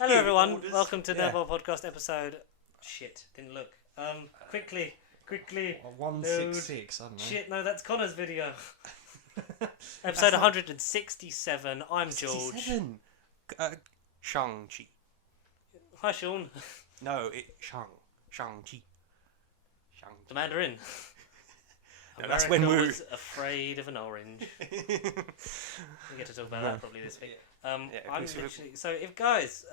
Hello everyone, welcome to Nerdball Podcast episode... Shit, didn't look. Quickly. 166, I don't know. Shit, no, that's Connor's video. Episode 167, I'm George. 67? Shang-Chi. Hi Sean. No, Shang-Chi. The Mandarin. No, that's when we're... was afraid of an orange. We get to talk about that probably this week. I'm literally... So if guys...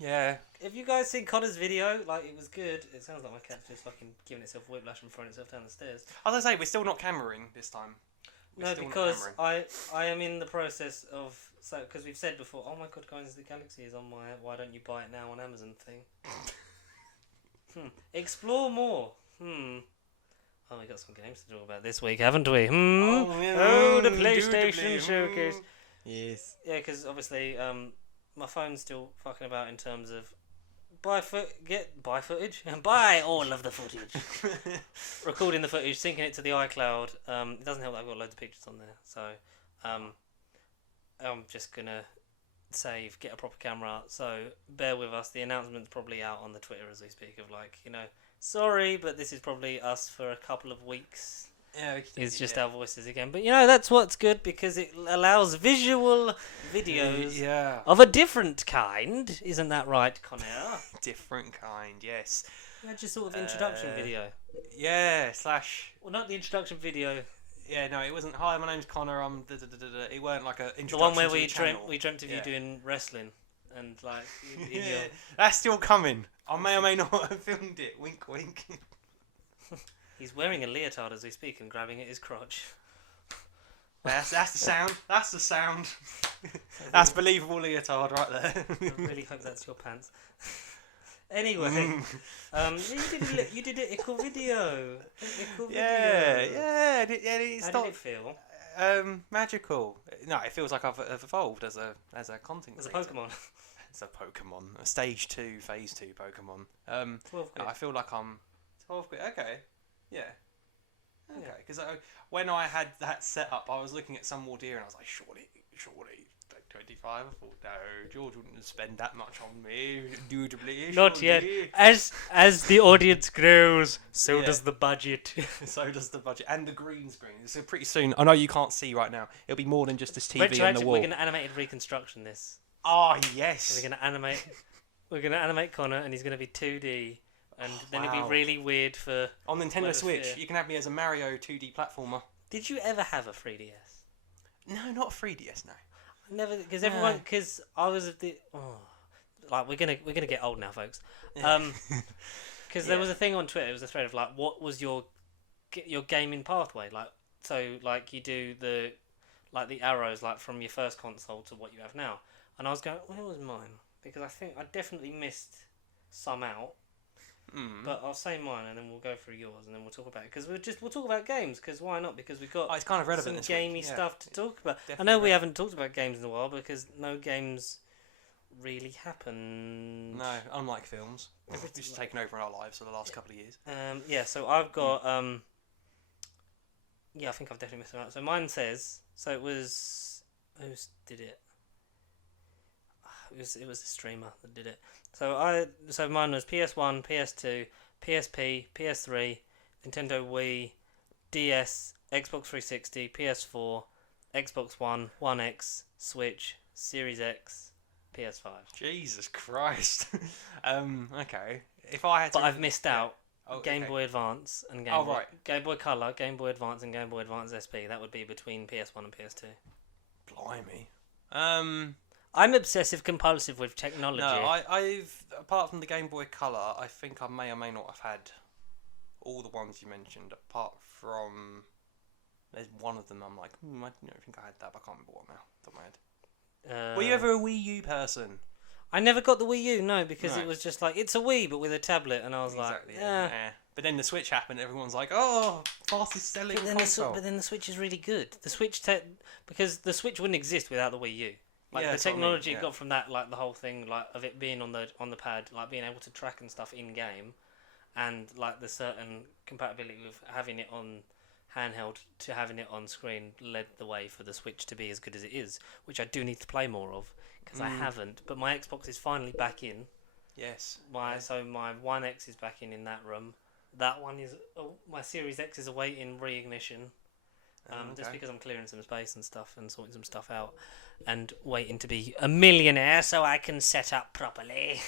If you guys seen Connor's video, like, it was good. It sounds like my cat's just fucking giving itself whiplash and throwing itself down the stairs. As I say, we're still not cameraing this time. No, because I am in the process of... So, because we've said before, oh my god, Guardians of the Galaxy is on my why don't you buy it now on Amazon thing. Explore more. Oh, we got some games to talk about this week, haven't we? Oh, the PlayStation Showcase. Yes. Yeah, because obviously my phone's still fucking about in terms of buy footage and buy all of the footage. Recording the footage, syncing it to the iCloud. It doesn't help that I've got loads of pictures on there. So I'm just going to save, get a proper camera. So bear with us. The announcement's probably out on the Twitter as we speak of like, you know, sorry, but this is probably us for a couple of weeks. Yeah, it's just our voices again. But you know, that's what's good because it allows visual videos of a different kind. Isn't that right, Connor? Different kind, yes. Yeah, just sort of introduction video. Yeah, / Well, not the introduction video. Yeah, no, it wasn't. Hi, my name's Connor. I'm. It weren't like a introduction. The one where to we dreamt of you doing wrestling and like. Yeah, that's still coming. I may or may not have filmed it. Wink, wink. He's wearing a leotard as we speak and grabbing at his crotch. That's the sound. That's the sound. That's believable leotard right there. I really hope that's your pants. Anyway, you did an ickle video. Yeah. How did it feel? Magical. No, it feels like I've evolved as a content creator. As a Pokemon. As a Pokemon, a stage 2, phase 2 Pokemon. 12 quid. I feel like I'm 12 quid. Okay, yeah. Okay, because when I had that set up, I was looking at some more deer and I was like, surely, like 25. I thought, no, George wouldn't spend that much on me, indubitably. Not yet. As the audience grows, so does the budget. So does the budget and the green screen. So pretty soon, I know you can't see right now. It'll be more than just this TV on the wall. We're going to animated reconstruction this. Oh yes. We're going to animate Connor, and he's going to be 2D. And then it'd be really weird for... On Nintendo Switch, you can have me as a Mario 2D platformer. Did you ever have a 3DS? No, not a 3DS, no. Never, because because I was of the... we're gonna get old now, folks. Because there was a thing on Twitter, it was a thread of like, what was your gaming pathway? Like, so like you do the arrows like from your first console to what you have now. And I was going, where was mine? Because I think I definitely missed some out. But I'll say mine and then we'll go through yours and then we'll talk about it because we'll talk about games because why not, because we've got it's kind of relevant some gamey stuff to talk about. Definitely I know we haven't talked about games in a while because no games really happen. No, unlike films, it's just taken over in our lives for the last couple of years. So I've got I think I've definitely missed it out. So mine says, so it was, who did it? It was a streamer that did it. So mine was PS1, PS2, PSP, PS3, Nintendo Wii, DS, Xbox 360, PS4, Xbox One, One X, Switch, Series X, PS5. Jesus Christ. Okay. If I had to... But I've missed out Game Boy Advance and Game Boy Color, Game Boy Advance and Game Boy Advance SP. That would be between PS1 and PS2. Blimey. I'm obsessive compulsive with technology. No, I've apart from the Game Boy Color, I think I may or may not have had all the ones you mentioned. Apart from there's one of them I'm like, I don't think I had that, but I can't remember what now. Top of my head. Were you ever a Wii U person? I never got the Wii U, no, because it was just like it's a Wii but with a tablet, and I was like, yeah. But then the Switch happened, and everyone's like, oh, fastest selling console. But then the Switch is really good. The Switch because the Switch wouldn't exist without the Wii U. Like the technology it got from that, like the whole thing, like of it being on the pad, like being able to track and stuff in game, and like the certain compatibility with having it on handheld to having it on screen led the way for the Switch to be as good as it is, which I do need to play more of because I haven't. But my Xbox is finally back in. Yes. So my One X is back in that room. That one is my Series X is awaiting reignition. Just because I'm clearing some space and stuff and sorting some stuff out and waiting to be a millionaire so I can set up properly.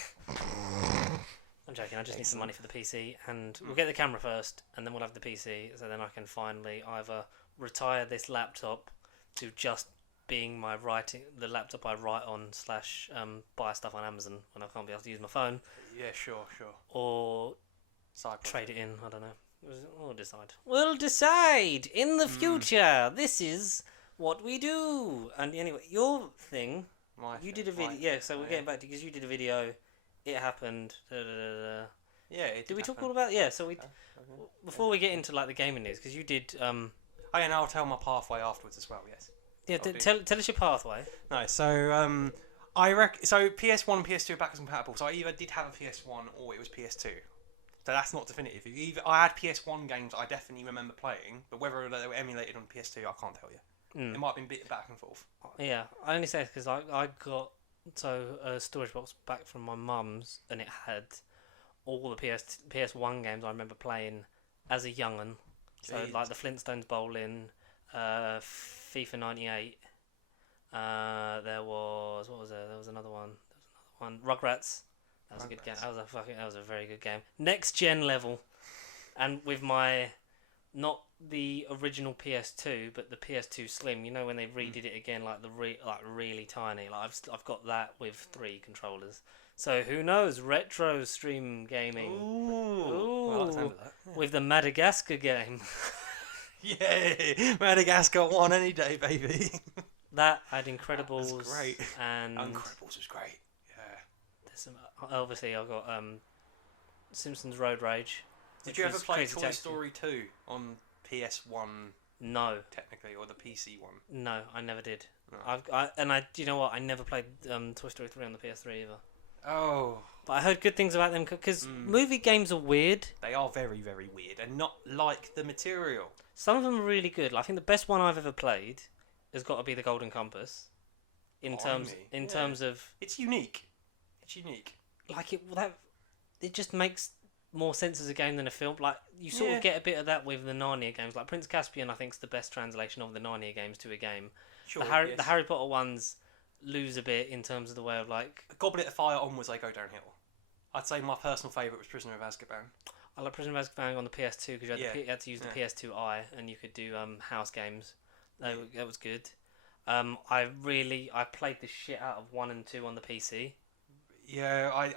I'm joking, I just need some money for the PC and we'll get the camera first and then we'll have the PC so then I can finally either retire this laptop to just being the laptop I write on / buy stuff on Amazon when I can't be able to use my phone. Yeah, sure. Or Side trade it in, I don't know. We'll decide in the future. This is what we do. And anyway, your thing. Did a video. Yeah, so we're getting back to because you did a video. It happened. Yeah. Did we talk all about? Yeah. So we before we get into like the gaming news because you did. Oh yeah, and I'll tell my pathway afterwards as well. Yes. Yeah. Tell us your pathway. No. So so PS1 and PS2 are backwards compatible. So I either did have a PS1 or it was PS2. So that's not definitive. I had PS1 games I definitely remember playing, but whether they were emulated on PS2, I can't tell you. It might have been a bit back and forth. Yeah, I only say it because I got a storage box back from my mum's, and it had all the PS1 games I remember playing as a young'un. So like the Flintstones Bowling, FIFA 98. There was There was another one. Rugrats. That was a good game. That was a very good game. Next gen level, and with my not the original PS2, but the PS2 Slim. You know when they redid it again, like really tiny. Like I've got that with 3 controllers. So who knows? Retro stream gaming. Ooh. I like the sound of that. Yeah. With the Madagascar game. Yay! Madagascar 1 any day, baby. That had Incredibles. That was great. And Incredibles was great. Obviously, I've got Simpsons Road Rage. Did you ever play Crazy Toy Taxi. Story 2 on PS1? No. Technically, or the PC one? No, I never did. No. Do you know what? I never played Toy Story 3 on the PS3 either. Oh. But I heard good things about them because movie games are weird. They are very, very weird and not like the material. Some of them are really good. I think the best one I've ever played has got to be the Golden Compass. In terms of it's unique. Unique. Like it just makes more sense as a game than a film. Like you sort of get a bit of that with the Narnia games. Like Prince Caspian, I think is the best translation of the Narnia games to a game. Sure. The Harry Potter ones lose a bit in terms of the way of like Goblet of Fire onwards they go downhill. I'd say my personal favourite was Prisoner of Azkaban. I like Prisoner of Azkaban on the PS2 because you had to use the PS2i and you could do house games. That was good. I played the shit out of 1 and 2 on the PC. Yeah,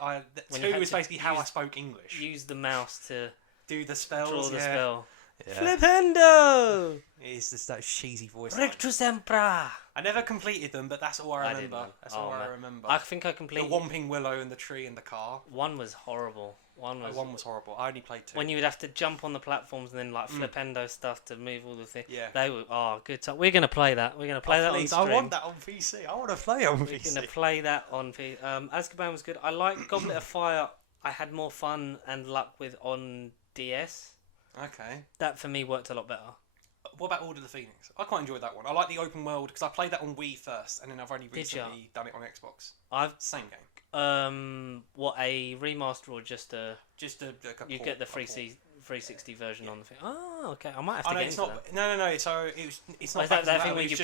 2 was basically how I spoke English. Use the mouse to do the spells. Draw the spell. Yeah. Flipendo! It's just that cheesy voice. Rectus Empra! I never completed them, but that's all I remember. I remember. I think I completed the Whomping Willow and the tree in the car. 1 was horrible. One was horrible. I only played 2. When you would have to jump on the platforms and then like flipendo stuff to move all the things. Yeah. They were good. So we're gonna play that. We're gonna play that on stream. I want that on PC. I want to play on PC. We're gonna play that on PC. Azkaban was good. I like Goblet of Fire. I had more fun and luck with on DS. Okay. That for me worked a lot better. What about Order of the Phoenix? I quite enjoyed that one. I like the open world because I played that on Wii first, and then I've only recently done it on Xbox. Same game. What, a remaster or just a you port, get the 360 version on the thing. Oh, okay. I might have to get into that. No. So it's not that thing when you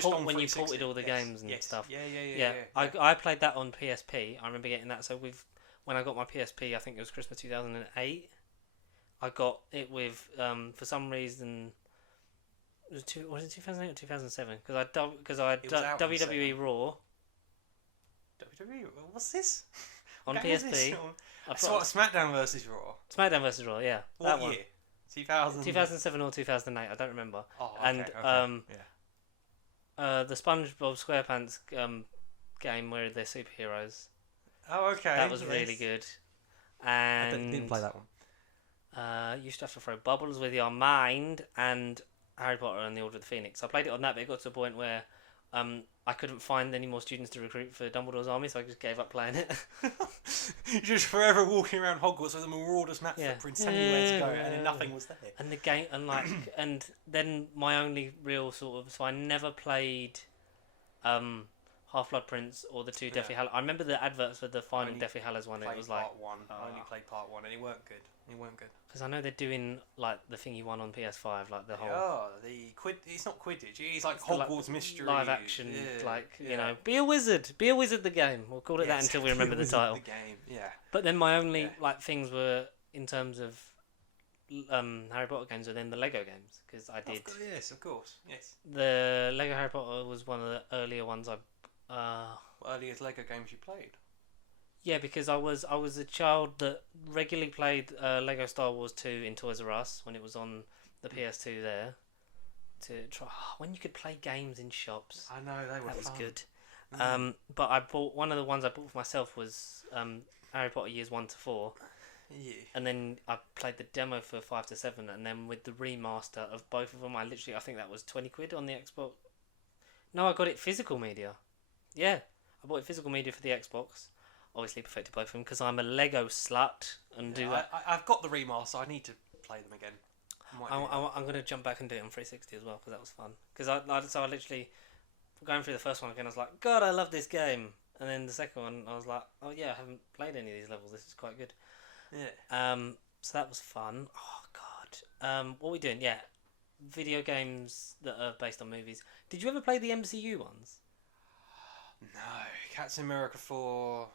ported all the games and stuff. Yeah. I played that on PSP. I remember getting that. So when I got my PSP, I think it was Christmas 2008. I got it with for some reason. Was it 2008 or 2007? Because I WWE Raw. WWE? What's this? On PSP. I saw SmackDown versus Raw. SmackDown versus Raw, yeah. What year? 2007 or 2008, I don't remember. Oh, okay, and the SpongeBob SquarePants game where they're superheroes. Oh, okay. That was really good. And I didn't play that one. You used to have to throw bubbles with your mind and Harry Potter and the Order of the Phoenix. I played it on that, but it got to a point where I couldn't find any more students to recruit for Dumbledore's army, so I just gave up playing it. You're just forever walking around Hogwarts with a Marauders map footprints telling you where to go, and then nothing was there. And the game, and then my only real sort of, so I never played Half-Blood Prince or the two Deathly Hallows. I remember the adverts for the final Deathly Hallows one. It was like part one. I only played part one, and it weren't good. Because I know they're doing like the thingy one on PS5, like the whole. Oh, it's not Quidditch. It's like Hogwarts mystery, live action, you know, be a wizard, the game. We'll call it that until we remember the title. The game, yeah. But then my only like things were in terms of Harry Potter games, were then the Lego games because I did. Yes, of course, yes. The Lego Harry Potter was one of the earlier ones earliest Lego games you played. Yeah, because I was a child that regularly played Lego Star Wars 2 in Toys R Us when it was on the PS2 there. To try when you could play games in shops. I know they were. That was fun. good. But I bought one of the ones I bought for myself was Harry Potter Years 1 to 4. Yeah. And then I played the demo for 5 to 7, and then with the remaster of both of them, I think that was £20 on the Xbox. No, I got it physical media. Yeah, I bought it physical media for the Xbox. Obviously perfected both of them because I'm a Lego slut and do that. I've got the remaster. I need to play them again. I'm going to jump back and do it on 360 as well because that was fun. Because I literally going through the first one again. I was like, God, I love this game. And then the second one, I was like, oh yeah, I haven't played any of these levels. This is quite good. Yeah. So that was fun. Oh God. What are we doing? Yeah, video games that are based on movies. Did you ever play the MCU ones? No. Captain America 4.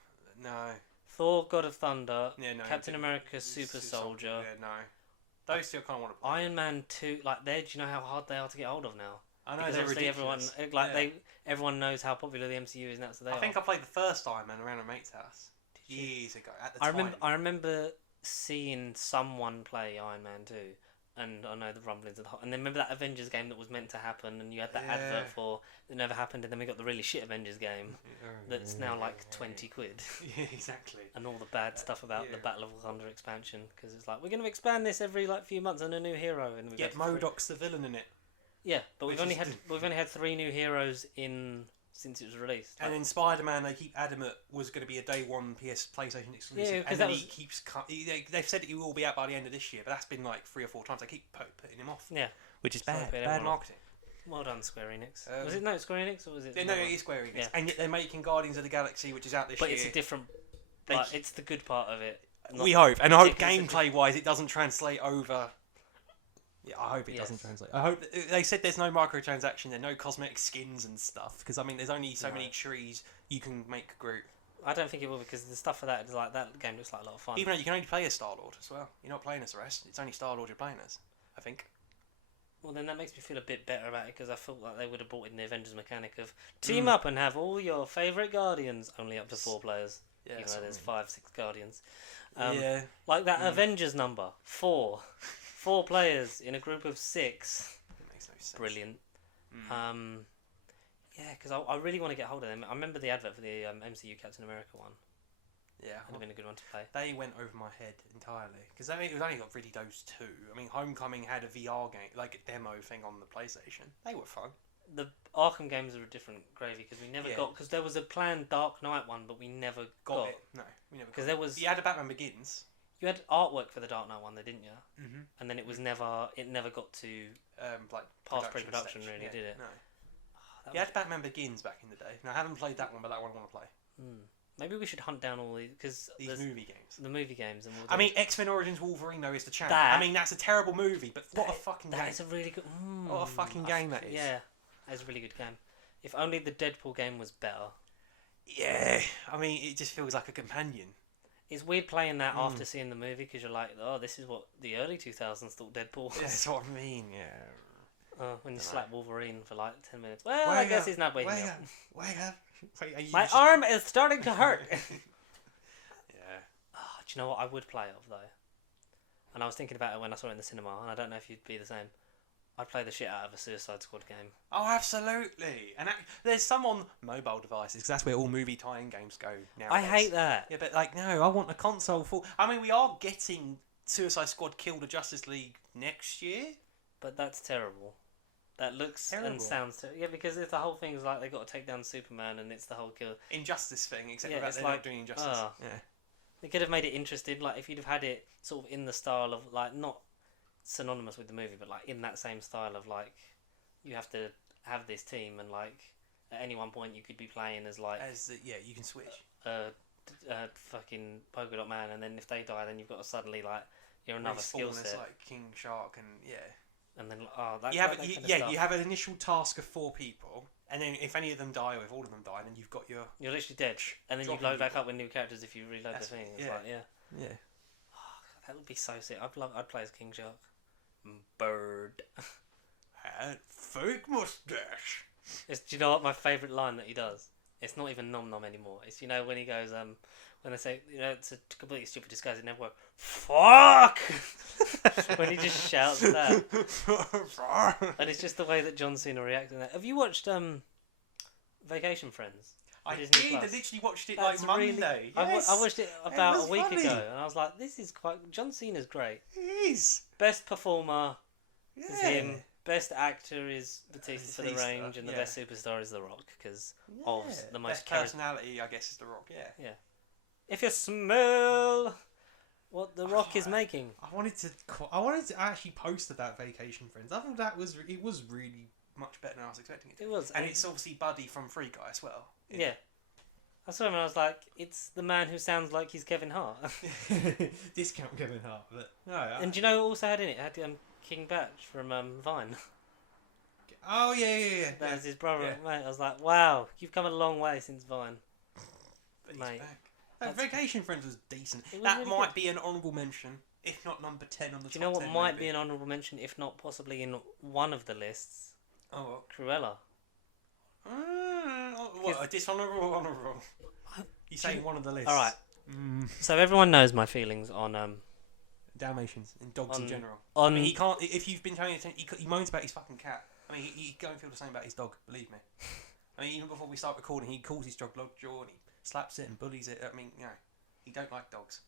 No. Thor: God of Thunder. Yeah, no. Captain America: Super Soldier. Yeah, no. Those two I kind of want to play. Iron Man 2. Like, do you know how hard they are to get hold of now? I know, because they're obviously ridiculous. everyone knows how popular the MCU is now. So I think I played the first Iron Man around a mate's house years ago. At the time. I remember seeing someone play Iron Man 2. And I know the rumblings of and then remember that Avengers game that was meant to happen, and you had that advert for that never happened, and then we got the really shit Avengers game that's now like £20. Yeah, exactly. And all the bad stuff about the Battle of Wakanda expansion because it's like we're going to expand this every like few months and a new hero, and we get MODOK's the villain in it. Yeah, but we've only had 3 new heroes since it was released. And in Spider-Man, they keep adamant was going to be a day one PlayStation exclusive. Yeah, and then he keeps they've said it will be out by the end of this year, but that's been like 3 or 4 times. They keep putting him off. Yeah, which is bad marketing. Well done, Square Enix. Was it Square Enix or was it? No, it is Square Enix. Yeah. And yet they're making Guardians of the Galaxy, which is out this year. But it's a different. It's the good part of it. We hope, and I hope gameplay-wise it doesn't translate over. Yeah, I hope it doesn't translate. I hope they said there's no microtransaction, there's no cosmetic skins and stuff. Because I mean, there's only so many trees you can make a group. I don't think it will because the stuff for that is like that game looks like a lot of fun. Even though you can only play as Star-Lord as well, you're not playing as the rest. It's only Star-Lord you're playing as, I think. Well, then that makes me feel a bit better about it because I felt like they would have brought in the Avengers mechanic of team up and have all your favourite Guardians, only up to 4 players. Yeah, even though there's 5, 6 Guardians. Like that Avengers number 4. 4 players in a group of 6. It makes no sense. Brilliant. Yeah, because I really want to get hold of them. I remember the advert for the MCU Captain America one. Yeah, would have been a good one to play. They went over my head entirely because I mean it was only got really those 2. I mean, Homecoming had a VR game, like a demo thing on the PlayStation. They were fun. The Arkham games are a different gravy because we never got because there was a planned Dark Knight one, but we never got it. No, we never. Because there was you had a Batman Begins. You had artwork for the Dark Knight one, though, didn't you? Mm-hmm. And then it never got to like past pre-production, really, did it? No. You had Batman Begins back in the day. Now I haven't played that one, but that one I want to play. Maybe we should hunt down all these because these movie games. The movie games, and I mean, X-Men Origins Wolverine though is the champ. I mean, that's a terrible movie, but what a fucking game! That is a really good. What a fucking game that is. Yeah, that's a really good game. If only the Deadpool game was better. Yeah, I mean, it just feels like a companion. It's weird playing that after seeing the movie because you're like, oh, this is what the early 2000s thought Deadpool was. Yeah, that's what I mean. Yeah. When you slap Wolverine for like 10 minutes. Well, I guess he's not waking up. My arm is starting to hurt. Do you know what I would play of though? And I was thinking about it when I saw it in the cinema, and I don't know if you'd be the same. I'd play the shit out of a Suicide Squad game. Oh, absolutely. And there's some on mobile devices, because that's where all movie tie-in games go now. I hate that. Yeah, but like, no, I want a console full... I mean, we are getting Suicide Squad Kill the Justice League next year. But that's terrible. that looks Terrible. and sounds because it's the whole thing is like they got to take down Superman and it's the whole kill. Injustice thing, except Yeah, that it's they're like, not doing Injustice. Yeah. They could have made it interesting, like if you'd have had it sort of in the style of like not synonymous with the movie, but like in that same style of like you have to have this team and like at any one point you could be playing as like you can switch. Fucking polka dot man, and then if they die, then you've got to suddenly like you're another skill set. As like King Shark and And then that you have you have an initial task of 4 people, and then if any of them die, or if all of them die, then you've got you're literally dead, and then you load back up with new characters if you reload the thing. It's like yeah. Oh, that would be so sick. I'd play as King Shark. Bird. Had fake mustache. Do you know what my favourite line that he does? It's not even nom nom anymore. It's when he goes when they say it's a completely stupid disguise. It never worked. Fuck. When he just shouts that, and it's just the way that John Cena reacts to that. Have you watched Vacation Friends? I Disney did. Plus? I literally watched it That's like really, Monday. I watched it about a week funny. ago, and I was like, "This is quite." John Cena's great. He is. Best performer is Yeah. him. Best actor is Batista for the Batista, range, and the yeah. best superstar is The Rock because of the most Best personality, I guess, is The Rock. Yeah. If you smell what The Rock is making, I wanted to actually post about Vacation Friends. I thought it was really Much better than I was expecting it to. it was, And it's obviously Buddy from Free Guy as well. yeah. I saw him and I was like, it's the man who sounds like he's Kevin Hart. discount Kevin Hart, but no. And do you know who also had in it? It had King Batch from Vine. Oh yeah. That was his brother. Yeah. Mate, I was like, wow, you've come a long way since Vine. But he's Mate. back. No, Vacation Friends was decent. It was That really might good. be an honourable mention, if not number 10 on the top 10. Do you know what might maybe. be an honourable mention, if not possibly in one of the lists? Oh, Cruella. what? A dishonourable or honourable? You say one of the lists. All right. So everyone knows my feelings on Dalmatians. And dogs in On- general. on I mean, he can't. If you've been paying attention, he moans about his fucking cat. I mean, he don't feel the same about his dog. Believe me. I mean, even before we start recording, he calls his dog Lovejaw and he slaps it and bullies it. I mean, he don't like dogs.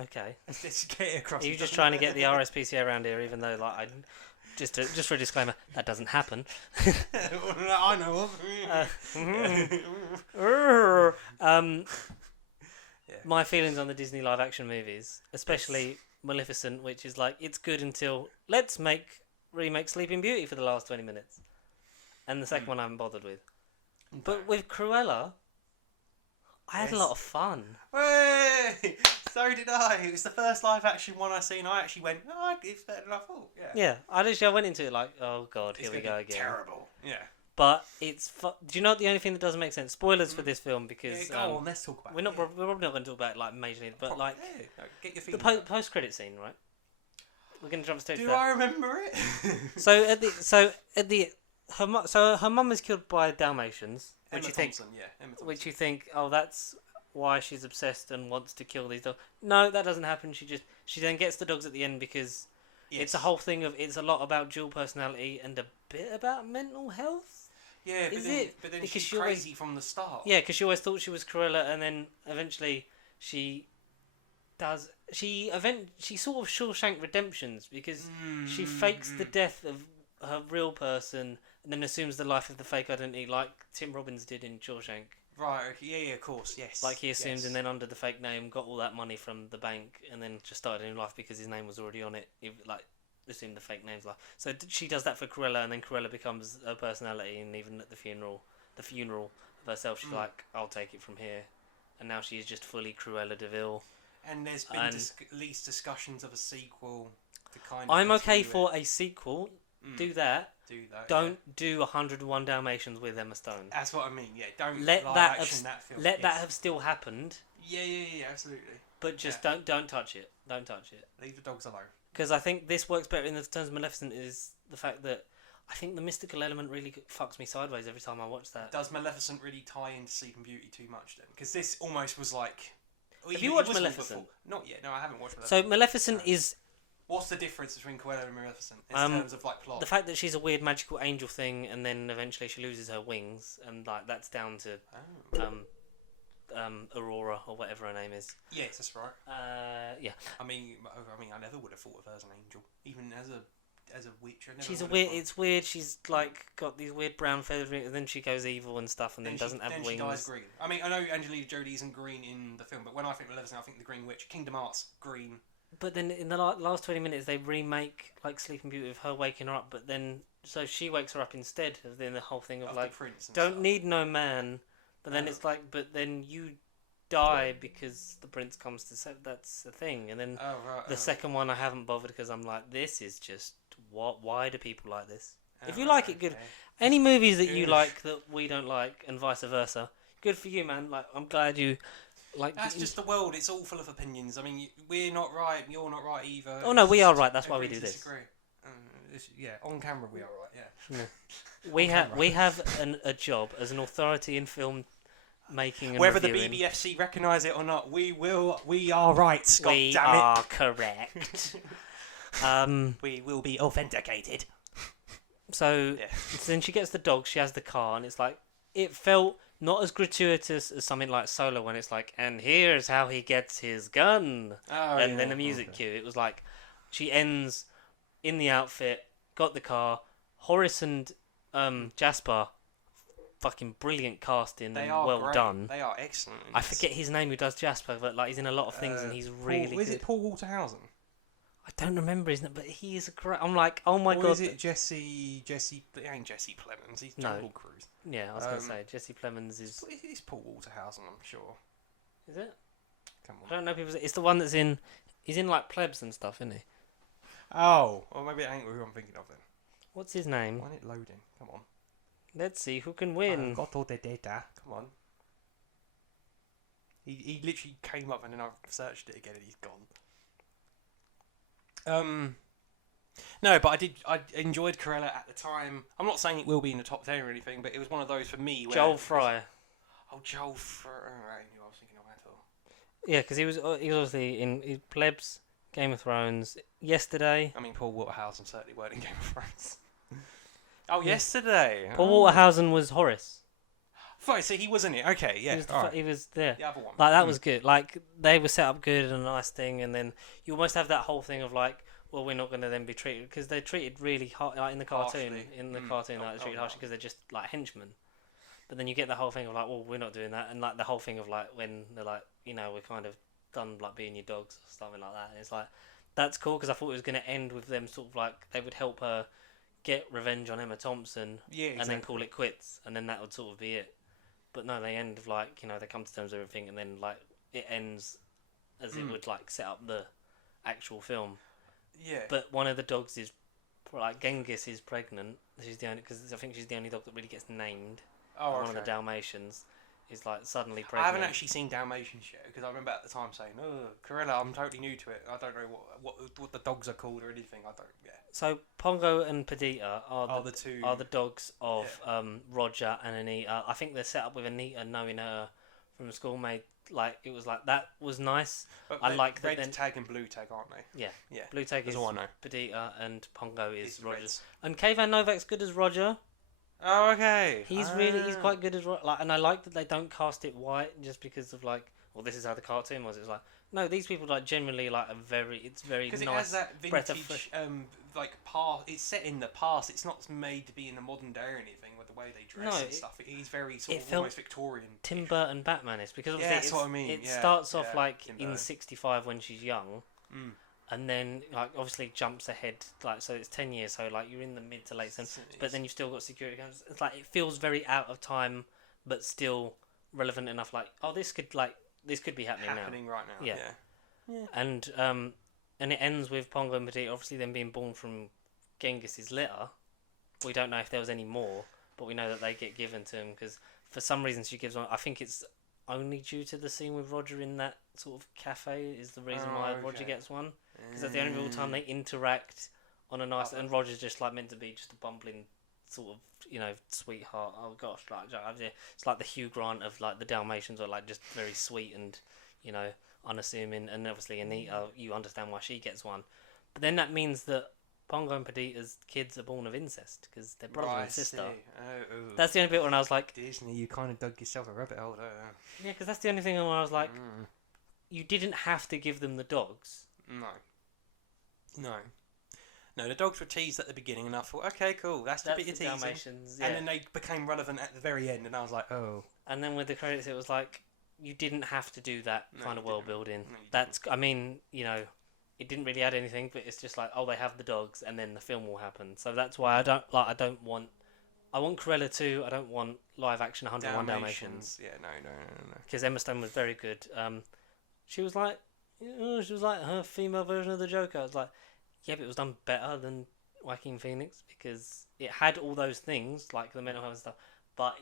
Okay. Let's just get it across. Are you He just doesn't- trying to get the RSPCA around here, even though like just for a disclaimer, that doesn't happen. I know. My feelings on the Disney live action movies, especially Maleficent, which is like it's good until let's remake Sleeping Beauty for the last 20 minutes, and the second one I haven't bothered with. But with Cruella, I had a lot of fun. Hey, so did I. It was the first live action one I seen. I actually went, oh, it's better than I thought. Yeah. Yeah, I went into it like, oh god, It's here we gonna go be again. Terrible. Yeah. But it's do you know the only thing that doesn't make sense? Spoilers for this film Yeah, because go on, let's talk about we're it. probably not going to talk about it like majorly, but like No, get your the feet. post credit scene, right? We're going to jump straight to Do that. I remember it? Her mum is killed by Dalmatians, Emma which you think, Thompson, yeah. Emma Thompson. which you think, oh, that's why she's obsessed and wants to kill these dogs. No, that doesn't happen. She then gets the dogs at the end because it's a whole thing of it's a lot about dual personality and a bit about mental health. Yeah, Is but then, it? but then Because she's she always- crazy from the start. Yeah, because she always thought she was Cruella, and then eventually she does. She sort of Shawshank Redemptions because she fakes the death of her real person and then assumes the life of the fake identity, like Tim Robbins did in Shawshank. Right, okay, yeah, of course, yes. Like he assumed, yes. and then under the fake name, got all that money from the bank, and then just started a new life because his name was already on it. Assumed the fake name's life. So she does that for Cruella, and then Cruella becomes her personality, and even at the funeral of herself, she's like, "I'll take it from here," and now she is just fully Cruella DeVille. And there's been And- at least discussions of a sequel to kind of. I'm okay continue for a sequel. Do that. Do that. Don't do 101 Dalmatians with Emma Stone. That's what I mean. Yeah, don't Let live that action that film. let that Yes. have still happened, Yeah, absolutely. but just don't touch it. Don't touch it. Leave the dogs alone. Because I think this works better in the terms of Maleficent is the fact that I think the mystical element really fucks me sideways every time I watch that. Does Maleficent really tie into Sleeping Beauty too much then? Because this almost was like. Have you watched Maleficent? Not yet. No, I haven't watched So Maleficent. Maleficent is What's the difference between Cruella and Maleficent in Um, terms of like plot? the fact that she's a weird magical angel thing, and then eventually she loses her wings, and like that's down to Aurora or whatever her name is. Yes, that's right. Yeah. I mean, I never would have thought of her as an angel, even as a as a witch. She's a weird. It's weird. She's like got these weird brown feathers, and then she goes evil and stuff, and then doesn't have wings. She dyes green. I mean, I know Angelina Jolie isn't green in the film, but when I think Maleficent, I think the Green Witch. Kingdom Hearts, green. But then in the last 20 minutes, they remake like Sleeping Beauty with her waking her up, but then so she wakes her up instead of then the whole thing of like don't stuff. Need no man, but then it's like but then you die because the prince comes to say that's the thing, and then the second one I haven't bothered because I'm like this is just why do people like this? If you like it, good. Any movies that you like that we don't like, and vice versa, good for you, man. Like I'm glad you. Like that's just the world. It's all full of opinions. I mean, we're not right. You're not right either. Oh no, we are right. That's why we do this. Yeah, on camera we are right. Yeah. We have a job as an authority in film making. And whether reviewing. The BBFC recognise it or not, we are right. God we damn it. are correct. We will be authenticated. So then she gets the dog. She has the car, and it's like it felt. Not as gratuitous as something like Solo when it's like, and here's how he gets his gun. Then the music cue. It was like, she ends in the outfit, got the car. Horace and Jasper, fucking brilliant casting and well great. done. They are excellent. I forget his name who does Jasper, but like he's in a lot of things and he's really good. Is it Paul Walter-Hausen? I don't remember his name, but he is a great. I'm like, oh my god. Or is it Jesse? It ain't Jesse Plemons. He's Jungle Cruise. Yeah, I was gonna say Jesse Plemons is. It's Paul Walter-Hausen, I'm sure. Is it? Come on. I don't know people. It's the one that's in. He's in like Plebs and stuff, isn't he? Oh, well maybe it ain't who I'm thinking of then. What's his name? Why ain't it loading? Come on. Let's see who can win. I've got all the data. Come on. He literally came up and then I searched it again and he's gone. No, but I enjoyed Cruella at the time. I'm not saying it will be in the top 10 or anything, but it was one of those for me. Where Joel Fry. Oh, Joel Fry. I knew I was thinking of that. Yeah, because he was obviously in Plebs, Game of Thrones, Yesterday. I mean, Paul Waterhouse certainly weren't in Game of Thrones. Yesterday. Paul Waterhausen was Horace. Right, so he was in it. Okay, yeah. He was there. The other one. Like, that was good. Like, they were set up good and a nice thing, and then you almost have that whole thing of, like, well, we're not going to then be treated... Because they're treated really hard, like, in the cartoon. Harshly. They're treated harshly because they're just, like, henchmen. But then you get the whole thing of, like, well, we're not doing that. And, like, the whole thing of, like, when they're like, you know, we're kind of done, like, being your dogs or something like that. And it's like, that's cool, because I thought it was going to end with them sort of, like, they would help her get revenge on Emma Thompson. Yeah, exactly. And then call it quits. And then that would sort of be it. But no, they end of like, you know, they come to terms with everything and then like it ends as it would like set up the actual film. Yeah. But one of the dogs is like Genghis is pregnant. She's the only because I think she's the only dog that really gets named. Oh, okay. One of the Dalmatians is like suddenly pregnant. I haven't actually seen Dalmatians yet because I remember at the time saying, "Oh, Cruella, I'm totally new to it. I don't know what the dogs are called or anything. I don't." Yeah. So Pongo and Perdita are the dogs of Roger and Anita. I think they're set up with Anita knowing her from school. Made like it was like that was nice. But I like that. Red tag and blue tag, aren't they? Yeah. Yeah. Blue tag is all I know. Perdita and Pongo is Roger. Reds. And Kayvan Novak's good as Roger. Oh, okay. He's quite good as like, and I like that they don't cast it white just because of like, well, this is how the cartoon was. It was like, no, these people like generally like it's very nice. Because it has that breath of vintage, like past. It's set in the past. It's not made to be in the modern day or anything with the way they dress and stuff. It is very sort of almost Victorian. Tim Burton Batman-ish because obviously that's what I mean. It starts off like in '65 when she's young. And then, like, obviously jumps ahead, like, so it's 10 years, so, like, you're in the mid to late 70s, but then you've still got security cameras. It's like, it feels very out of time, but still relevant enough, like, oh, this could be happening right now. Yeah. And it ends with Pongo and Perdita obviously then being born from Genghis's litter. We don't know if there was any more, but we know that they get given to him, because for some reason she gives one, I think it's only due to the scene with Roger in that sort of cafe is the reason why Roger gets one. Because that's the only real time they interact on a nice... And Roger's just like meant to be just a bumbling sort of, you know, sweetheart. Oh gosh, like it's like the Hugh Grant of like the Dalmatians, or like just very sweet and, you know, unassuming. And obviously Anita, you understand why she gets one. But then that means that Pongo and Perdita's kids are born of incest because they're brother and sister. That's the only bit when I was like... Disney, you kind of dug yourself a rabbit hole there. Yeah, because that's the only thing when I was like, you didn't have to give them the dogs. No. No, the dogs were teased at the beginning, and I thought, okay, cool, that's the bit you're teasing. Dalmatians, yeah. And then they became relevant at the very end, and I was like, oh. And then with the credits, it was like, you didn't have to do that kind of world building. No, That's, I mean, you know, it didn't really add anything, but it's just like, oh, they have the dogs, and then the film will happen. So that's why I want Cruella 2. I don't want live action 101 Dalmatians. Yeah, no. Because Emma Stone was very good. She was like her female version of the Joker. I was like, yeah, but it was done better than Joaquin Phoenix because it had all those things like the mental health and stuff, but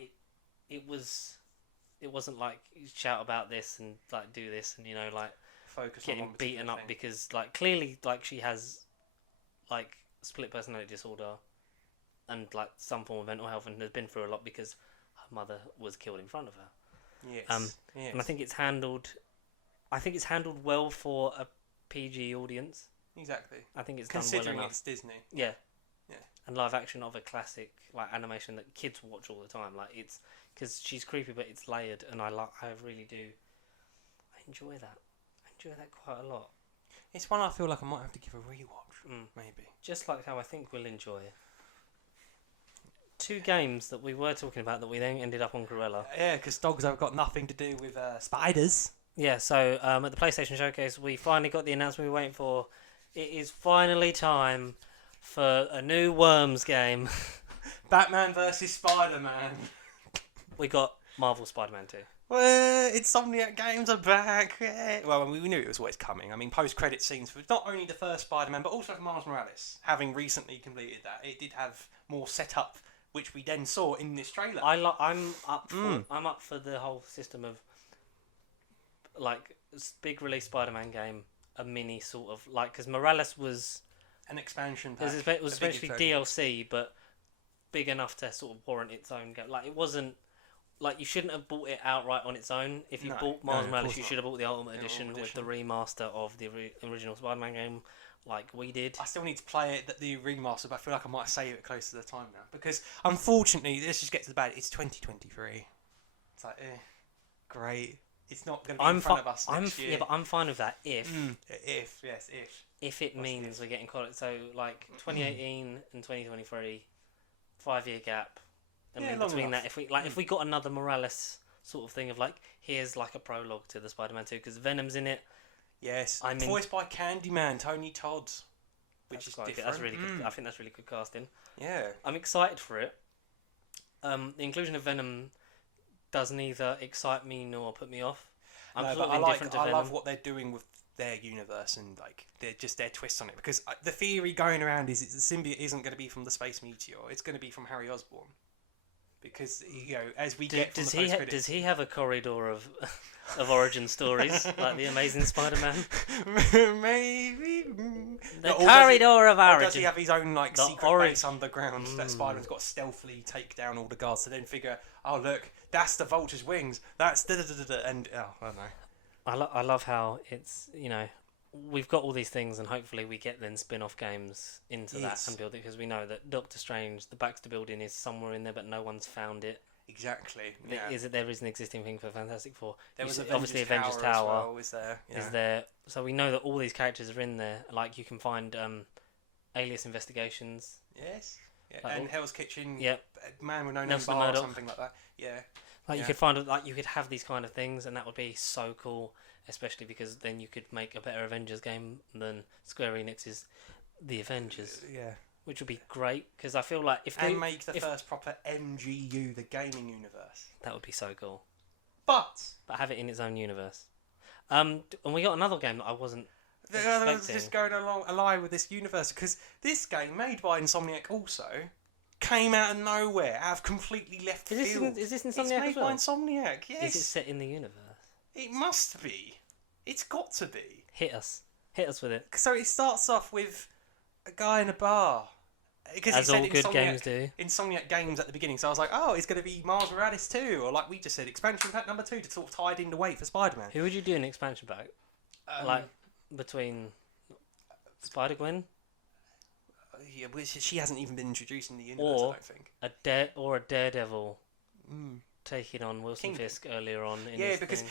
it wasn't like shout about this and like do this and like focus getting on beaten up because like clearly like she has like split personality disorder and like some form of mental health and has been through a lot because her mother was killed in front of her. Yes. Yes. And I think it's handled well for a PG audience. Exactly. I think it's considering done well enough. It's Disney. Yeah. Yeah. And live action of a classic like animation that kids watch all the time. Like it's because she's creepy, but it's layered, and I really do. I enjoy that. I enjoy that quite a lot. It's one I feel like I might have to give a rewatch. Maybe. Just like how I think we'll enjoy two games that we were talking about that we then ended up on Cruella. Yeah, because dogs have got nothing to do with spiders. Yeah, so at the PlayStation Showcase, we finally got the announcement we were waiting for. It is finally time for a new Worms game. Batman vs Spider-Man. We got Marvel Spider-Man 2. Well, Insomniac games are back. Yeah. Well, we knew it was always coming. I mean, post-credit scenes for not only the first Spider-Man, but also for Miles Morales. Having recently completed that, it did have more setup, which we then saw in this trailer. I'm up for the whole system of like big release Spider-Man game, a mini sort of like because Morales was an expansion pack. It was essentially DLC, but big enough to sort of warrant its own game. Like it wasn't like you shouldn't have bought it outright on its own. If you bought Miles Morales, you should have bought the Ultimate Edition with the remaster of the original Spider-Man game, like we did. I still need to play it, the remaster, but I feel like I might save it close to the time now because unfortunately, let's just get to the bad. It's 2023. It's like, great. It's not going to be in front of us next year. Yeah, but I'm fine with that if it means we're getting caught. So like 2018 and 2023, 5-year gap. I mean, between that, if we got another Morales sort of thing of like here's like a prologue to the Spider-Man 2 because Venom's in it. Yes, voiced by Candyman, Tony Todd, which is different. That's really good. I think that's really good casting. Yeah, I'm excited for it. The inclusion of Venom does neither excite me nor put me off. I love what they're doing with their universe and like they're just their twist on it because the theory going around is the symbiote isn't going to be from the space meteor; it's going to be from Harry Osborn. Because as we get from the post-credits, does he have a corridor of origin stories like the Amazing Spider-Man? Maybe the corridor of origin. Or does he have his own like secret base underground that Spider-Man's got to stealthily take down all the guards to then figure, oh look, that's the Vulture's wings. That's and I don't know. I love how it's we've got all these things and hopefully we get then spin-off games into that and build it because we know that Doctor Strange, the Baxter building is somewhere in there but no one's found it. Exactly. There is an existing thing for Fantastic Four. There was obviously Avengers Tower is there. So we know that all these characters are in there. Like you can find Alias Investigations. Yes. Yeah. Like and Hell's Kitchen. Yep. Man with No Name Bar or something like that. Yeah. Like you could find you could have these kind of things and that would be so cool. Especially because then you could make a better Avengers game than Square Enix's The Avengers. Yeah. Which would be great, because I feel like if they... And make the first proper MGU, the gaming universe. That would be so cool. But have it in its own universe. And we got another game that I wasn't expecting. Just going along with this universe, because this game, made by Insomniac also, came out of nowhere, out of completely left field. Is this Insomniac It's made as well? by Insomniac, yes. Is it set in the universe? It must be. It's got to be. Hit us with it. So it starts off with a guy in a bar. As all good games do. Insomniac games at the beginning. So I was like, oh, it's going to be Miles Morales 2. Or like we just said, expansion pack number 2 to sort of tide in the weight for Spider-Man. Who would you do an expansion pack? Like, between Spider-Gwen? Yeah, she hasn't even been introduced in the universe, I don't think. Or a Daredevil taking on Wilson Kingpin. Fisk earlier on. Because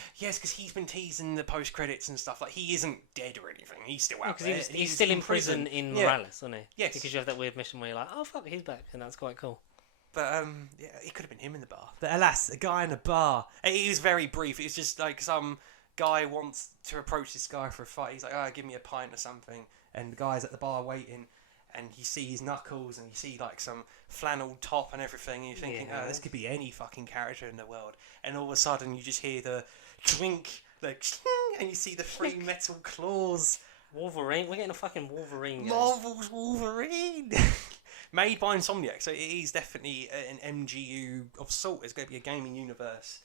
he's been teasing the post credits and stuff. Like, he isn't dead or anything. He's still out there. He's still in prison in Morales, isn't he? Yes. Because you have that weird mission where you're like, oh fuck, he's back, and that's quite cool. But it could have been him in the bar. But alas, a guy in a bar. It was very brief. It was just like some guy wants to approach this guy for a fight. He's like, oh, give me a pint or something. And the guy's at the bar waiting. And you see his knuckles, and you see like some flannel top and everything, and you're thinking, oh, this could be any fucking character in the world. And all of a sudden, you just hear the clink, and you see the three metal claws. Wolverine? We're getting a fucking Wolverine game. Marvel's Wolverine! Made by Insomniac, so it is definitely an MGU of sort. It's going to be a gaming universe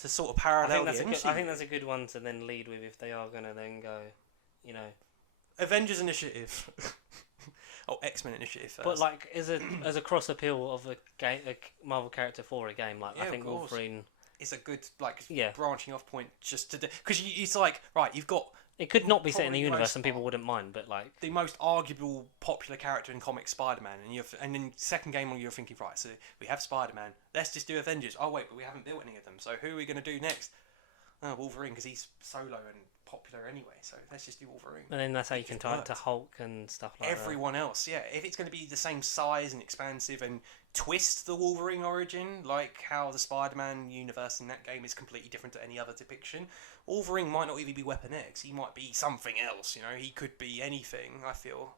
to sort of parallel I think that's a good one to then lead with if they are going to then go, you know... Avengers Initiative. Oh, X-Men Initiative first. But like as a cross appeal of a Marvel character for a game, like I think Wolverine is a good branching off point just to do, because it's like, right, you've got, it could not be set in the universe and people wouldn't mind, but like the most arguable popular character in comics, Spider-Man, and then second game on you're thinking, right, so we have Spider-Man, let's just do Avengers. Oh wait, but we haven't built any of them, so who are we going to do next? Oh, Wolverine, because he's solo and popular anyway, so let's just do Wolverine. And then that's how you can tie it to Hulk and stuff like that. Everyone else, yeah. If it's going to be the same size and expansive and twist the Wolverine origin, like how the Spider-Man universe in that game is completely different to any other depiction, Wolverine might not even be Weapon X. He might be something else, you know. He could be anything, I feel.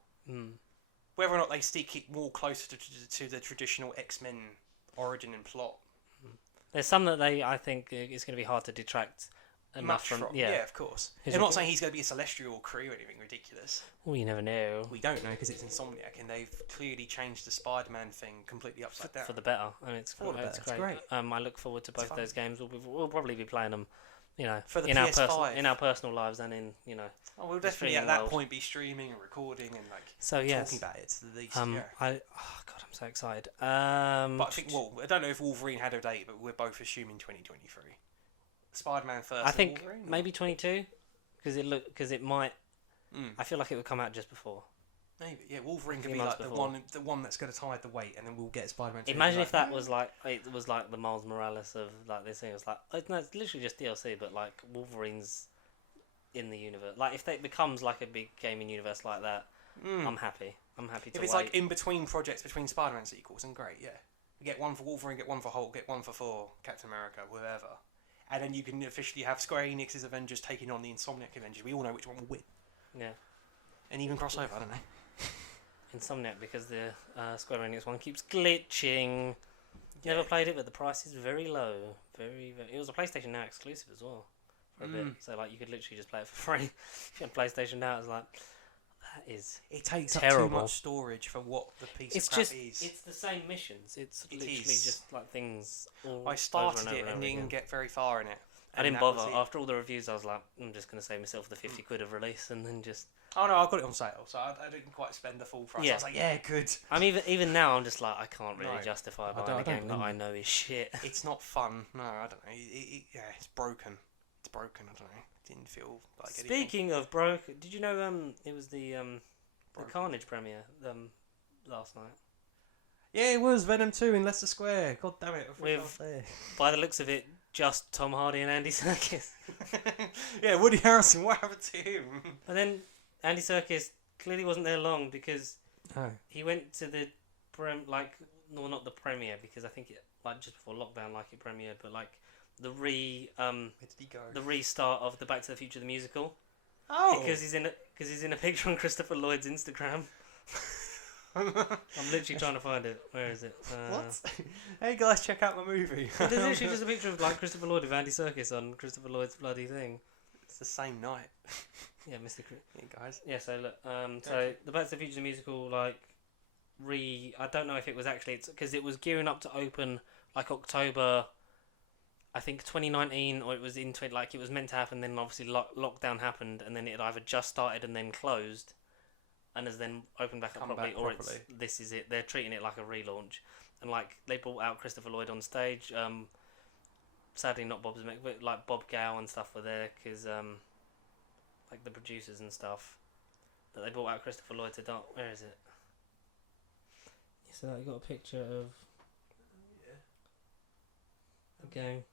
Whether or not they stick it more closer to the traditional X-Men origin and plot. There's some that I think it's going to be hard to detract enough from. Yeah, of course. I'm not saying he's going to be a celestial crew or anything ridiculous. Well, you never know. We don't know because it's Insomniac, and they've clearly changed the Spider-Man thing completely upside down. For the better, and it's great. I look forward to both those games. We'll probably be playing them, you know, for the in PS5. in our personal lives and in, you know. Oh, we'll definitely at that point be streaming and recording and talking about it to the least. God, I'm so excited. But I think, I don't know if Wolverine had a date, but we're both assuming 2023. Spider-Man first. I think Wolverine, maybe 22, because it might. I feel like it would come out just before. Maybe, yeah. Wolverine could be like the one that's going to tie the weight, and then we'll get Spider-Man. Imagine if that was like the Miles Morales of like this thing. It's like no, it's literally just DLC, but like Wolverine's in the universe. Like if it becomes like a big gaming universe like that, I'm happy. I'm happy to. If it's like in between projects, between Spider-Man sequels, then great, yeah. Get one for Wolverine, get one for Hulk, get one for Thor, Captain America, whatever. And then you can officially have Square Enix's Avengers taking on the Insomniac Avengers. We all know which one will win. Yeah. And even crossover, I don't know. Insomniac, because the Square Enix one keeps glitching. Never played it, but the price is very low. Very, very. It was a PlayStation Now exclusive as well for a bit. So like you could literally just play it for free. If you had PlayStation Now, it's like that is. It takes terrible. up too much storage for what the piece of crap is. It's the same missions. It's literally just like things. I started it and didn't get very far in it. I didn't bother. After all the reviews, I was like, I'm just going to save myself the 50 quid of release and then just... Oh no, I got it on sale, so I didn't quite spend the full price. Yeah. I was like, yeah, good. I'm even now, I'm just like, I can't really justify buying a game that I know is shit. It's not fun. No, I don't know. It's broken. It's broken, I don't know. It didn't feel like Speaking of broken, did you know it was the Carnage premiere last night? Yeah, it was Venom 2 in Leicester Square. God damn it. By the looks of it, just Tom Hardy and Andy Serkis. Yeah, Woody Harrelson, what happened to him? And then Andy Serkis clearly wasn't there long because he went to the not the premiere, because I think it just before lockdown it premiered, but the the restart of the Back to the Future the musical. Oh, because he's in a picture on Christopher Lloyd's Instagram. I'm literally trying to find it. Where is it? What? Hey guys, check out my movie. There's literally just a picture of Christopher Lloyd with Andy Serkis on Christopher Lloyd's bloody thing. It's the same night. Yeah, Mr. Hey guys. Yeah, so look, so the Back to the Future musical, I don't know if it was actually, because it was gearing up to open October, I think 2019, or it was in it was meant to happen. Then obviously lockdown happened, and then it either just started and then closed, and has then opened back up properly, or this is it. They're treating it like a relaunch, and they brought out Christopher Lloyd on stage. Sadly, not Bob Zemeckis, but Bob Gale and stuff were there because the producers and stuff. But they brought out Christopher Lloyd to Dark. Where is it? So I got a picture of. Gang.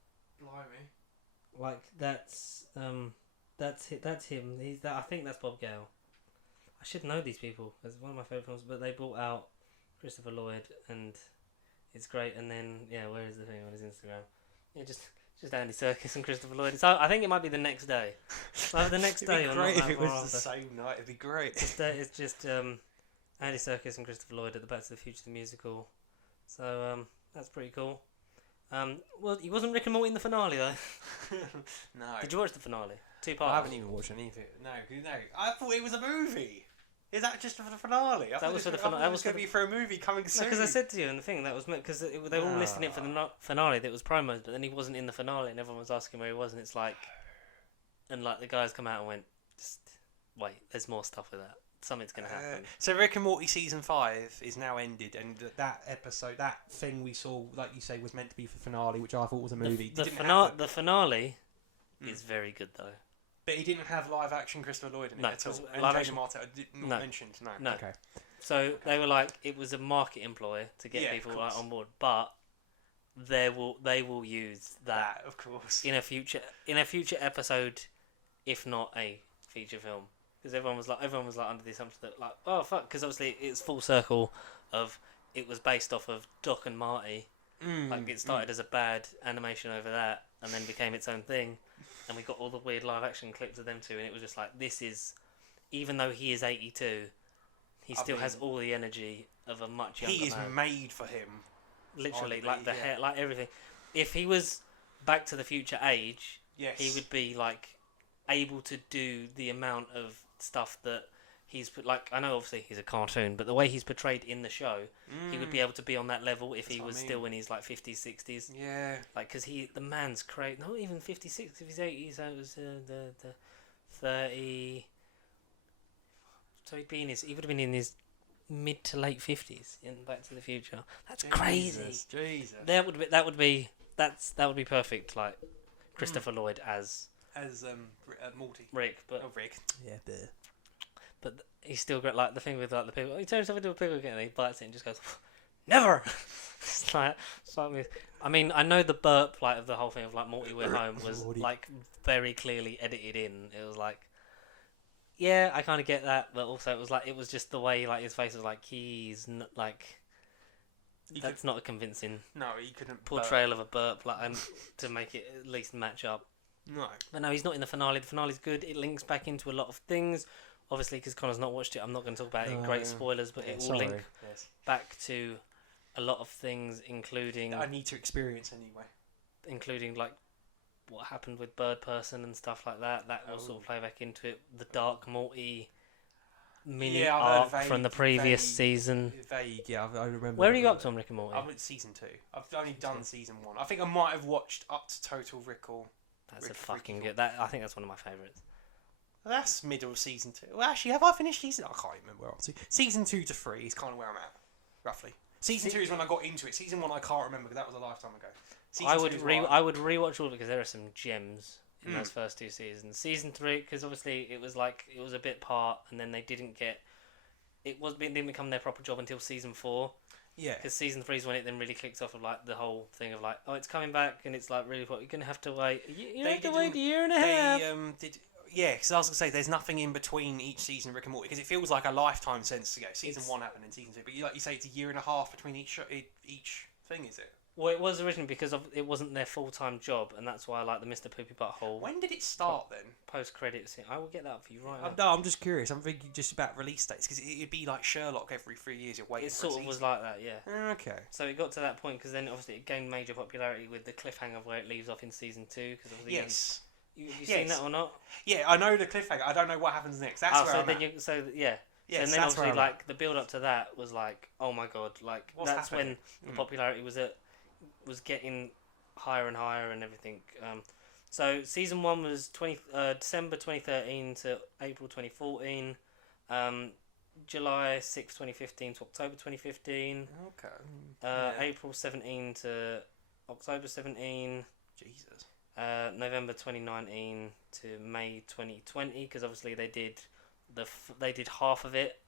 Blimey. Like that's him. He's that. I think that's Bob Gale. I should know these people. It's one of my favourite films. But they brought out Christopher Lloyd, and it's great. And then where is the thing on his Instagram? Yeah, just Andy Serkis and Christopher Lloyd. So I think it might be the next day. Like the next day. It'd be great if it was the same night. It'd be great. It's just Andy Serkis and Christopher Lloyd at the Back to the Future the musical. So that's pretty cool. Well, he wasn't Rick and Morty in the finale though. No. Did you watch the finale? 2 parts. I haven't even watched any of it. No. I thought it was a movie. Is that just for the finale? That was for the finale. That was going to be for a movie coming soon. Because I said to you in the thing that was because they were all listing it for the finale. That was promos, but then he wasn't in the finale, and everyone was asking where he was, and it's like, and like the guys come out and went, just wait, there's more stuff with that. Something's going to happen. So Rick and Morty season 5 is now ended, and that episode, that thing we saw, like you say, was meant to be for finale, which I thought was a movie. The finale is very good though. But he didn't have live action Christopher Lloyd in it at all. And live Jason action Martell not mentioned. No. Okay. So they were like, it was a market employ to get people on board, but they will use that of course in a future episode, if not a feature film. Because everyone was like under the assumption that like, oh fuck, because obviously it's full circle of it was based off of Doc and Marty. Like it started as a bad animation over that, and then became its own thing, and we got all the weird live action clips of them two, and it was just like, this is, even though he is 82, he still has all the energy of a much younger man. He is made for him. Literally, like the hair, like everything. If he was Back to the Future age, he would be like able to do the amount of stuff that he's put. Like, I know obviously he's a cartoon, but the way he's portrayed in the show, he would be able to be on that level if he was still in his like 50s, 60s. Yeah. Like, because the man's crazy. Not even 56. If he's 80, so it was the 30. So he would have been in his mid to late 50s in Back to the Future. That's crazy. Jesus. That would be perfect. Like Christopher Lloyd as Morty. Rick, but Rick. Yeah. But he's still great. Like the thing with like the pig. He turns himself into a pig again, and he bites it and just goes, never. It's like I mean, I know the burp like of the whole thing of like Morty We're Home was like very clearly edited in. It was like, yeah, I kind of get that, but also it was just the way like his face was like he's not like. That's not a convincing. No, he couldn't portrayal of a burp like to make it at least match up. No, but no, he's not in the finale. The finale's good. It links back into a lot of things. Obviously, because Connor's not watched it, I'm not going to talk about it in great spoilers, but it will link back to a lot of things, including... I need to experience anyway. Including, like, what happened with Bird Person and stuff like that. That will sort of play back into it. The Dark Morty mini arc from the previous season. Vague, I remember. Where are you up to on Rick and Morty? I'm at season 2. I've only done season 1. I think I might have watched up to Total Recall. That's a fucking good... I think that's one of my favourites. That's middle of season 2. Well, actually, have I finished season? I can't remember where I'm up to. Season 2 to 3 is kind of where I'm at, roughly. Season 2 is when I got into it. Season 1 I can't remember because that was a lifetime ago. I would rewatch all of it because there are some gems in those first 2 seasons. Season 3, because obviously it was a bit part, and then they didn't didn't become their proper job until season 4. Yeah. Because season 3 is when it then really kicks off of like the whole thing of like, oh, it's coming back, and it's like really what you're gonna have to wait. You have to wait a year and a half. Yeah, because I was going to say, there's nothing in between each season of Rick and Morty, because it feels like a lifetime since season 1 happened in season 2, but like you say, it's a year and a half between each thing, is it? Well, it was originally because it wasn't their full-time job, and that's why I like the Mr. Poopy Butthole. When did it start then? Post-credits scene. I will get that for you right now. No, I'm just curious. I'm thinking just about release dates, because it'd be like Sherlock every 3 years. You're waiting for a season. It sort of was like that, yeah. Okay. So it got to that point, because then obviously it gained major popularity with the cliffhanger where it leaves off in season 2. Cause yes. Have you seen that or not? Yeah, I know the cliffhanger. I don't know what happens next. That's where I'm at. Yes, and then obviously like the build up to that was like, oh my god, like that's when the popularity was getting higher and higher and everything. So season 1 was December 2013 to April 2014. July 6, 2015 to October 2015. Okay. April 17 to October 17. Jesus. November 2019 to May 2020, because obviously they did half of it,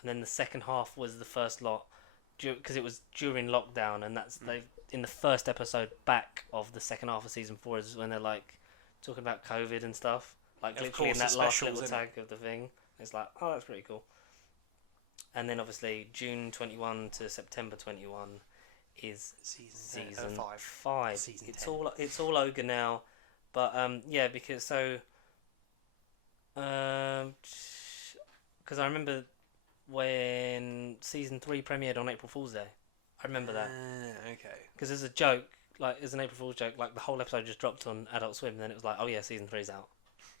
and then the second half was the first lot, because it was during lockdown, and in the first episode back of the second half of season 4 is when they're like talking about COVID and stuff. Like Of literally in course, that the last specials, little tag of the thing. It's like, oh, that's pretty cool. And then obviously June 21 to September 21 is season 5. Season it's 10. it's all ogre now, but yeah, because because I remember when season 3 premiered on April Fool's Day. I remember that Okay. because there's a joke, like as an April Fool's joke, like the whole episode just dropped on Adult Swim, and then it was like, oh yeah, season 3's out,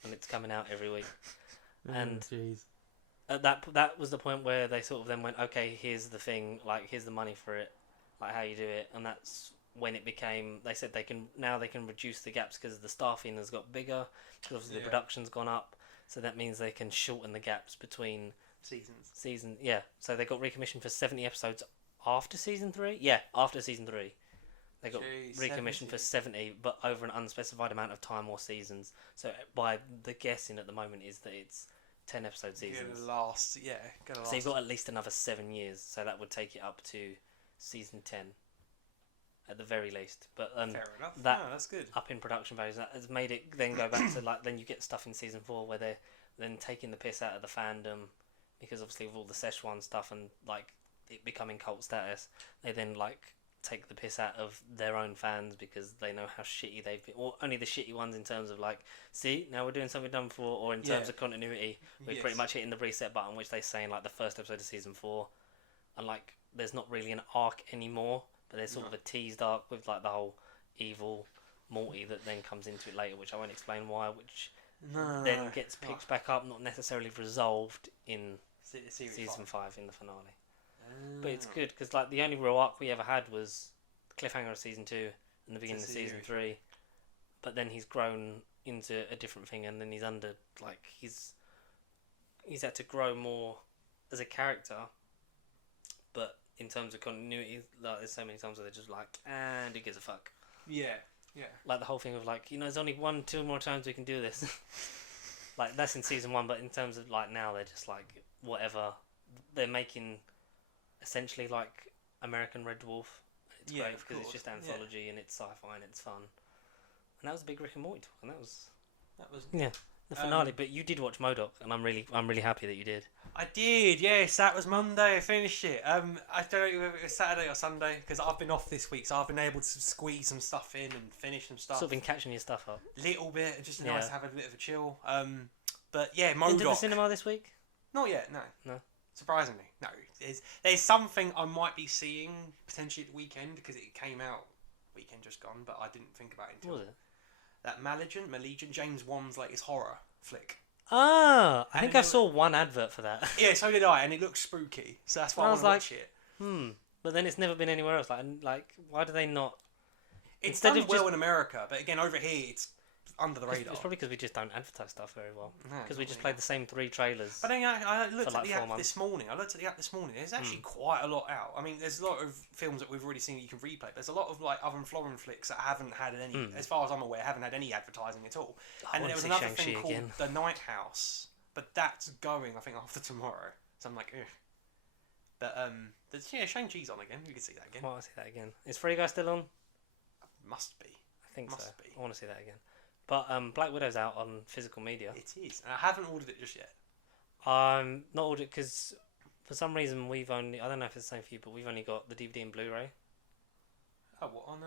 and it's coming out every week. And that was the point where they sort of then went, okay, here's the thing, like here's the money for it, like how you do it, and that's when it became. They said they can reduce the gaps because the staffing has got bigger, because obviously the production's gone up, so that means they can shorten the gaps between seasons. Yeah, so they got recommissioned for 70 episodes after season 3. Yeah, after season 3. They got recommissioned for 70, but over an unspecified amount of time or seasons. So by the guessing at the moment is that it's 10 episode seasons. Gonna last. So you've got at least another 7 years. So that would take it up to season 10, at the very least. But fair enough. That's good. Up in production values, that has made it then go back to like then you get stuff in season 4 where they're then taking the piss out of the fandom, because obviously with all the Szechuan stuff and like it becoming cult status, they then like take the piss out of their own fans because they know how shitty they've been, or only the shitty ones in terms of like, see, now we're doing something done before, or in terms of continuity, we're pretty much hitting the reset button, which they say in like the first episode of season 4, and like there's not really an arc anymore, but there's sort of a teased arc with like the whole evil Morty that then comes into it later, which I won't explain why, which then gets picked back up, not necessarily resolved in season 5 in the finale. But it's good because like the only real arc we ever had was the cliffhanger of season 2 and the beginning of season 3, but then he's grown into a different thing, and then he's under like he's had to grow more as a character, but in terms of continuity, like there's so many times where they're just like, and who gives a fuck. Yeah. Like the whole thing of like, there's only 1-2 more times we can do this. Like that's in season 1, but in terms of like now they're just like whatever. They're making essentially like American Red Dwarf. It's great because it's just anthology and it's sci-fi and it's fun. And that was a big Rick and Morty talk, and that was the finale. But you did watch MODOK, and I'm really happy that you did. I did, yes. That was Monday. I finished it. I don't know if it was Saturday or Sunday because I've been off this week, so I've been able to squeeze some stuff in and finish some stuff. Sort of been catching your stuff up. Little bit, just nice to have a bit of a chill. But yeah, MODOK. Into the cinema this week? Not yet, no. No. Surprisingly, no. There's something I might be seeing potentially at the weekend because it came out weekend just gone, but I didn't think about it until. What was it? That Malignant, James Wan's latest horror flick. Ah, I think I saw one advert for that. Yeah, so did I, and it looks spooky, so that's why I want to watch it. But then it's never been anywhere else. Like, why do they not? It's done well in America, but again, over here, it's under the radar. It's probably because we just don't advertise stuff very well. Because we just played the same 3 trailers. But then I looked at the app this morning. There's actually quite a lot out. I mean, there's a lot of films that we've already seen that you can replay. But there's a lot of like other Florin flicks that haven't had any, as far as I'm aware, haven't had any advertising at all. And there was another thing called The Night House, but that's going, I think, after tomorrow. So I'm like, ugh. But Shang-Chi's on again. You can see that again. I want to see that again. Is Free Guy still on? Must be. I think so. I want to see that again. But Black Widow's out on physical media. It is. And I haven't ordered it just yet. Not ordered because for some reason we've only, I don't know if it's the same for you, but we've only got the DVD and Blu-ray. Oh, what on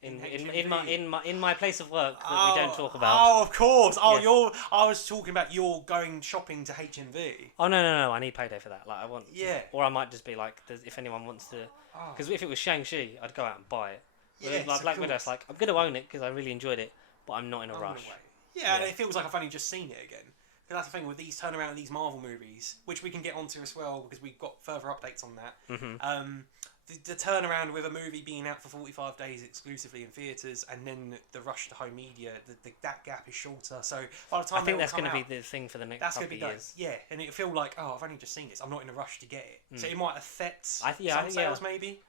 in my place of work that we don't talk about. Oh, of course. Oh, yes. I was talking about you're going shopping to HMV. Oh no! I need payday for that. Like I want. Yeah. Or I might just be like, if anyone wants to, because if it was Shang-Chi, I'd go out and buy it. Yes, like Black Widow's like, I'm going to own it because I really enjoyed it, but I'm not in a rush. Yeah, and it feels like I've only just seen it again. Because that's the thing with these turnaround of these Marvel movies, which we can get onto as well because we've got further updates on that. The turnaround with a movie being out for 45 days exclusively in theatres, and then the rush to home media, that gap is shorter. So by the time I think that's going to be the thing for the next couple of years. Yeah, and it'll feel like, I've only just seen this. I'm not in a rush to get it. So it might affect some sales, maybe.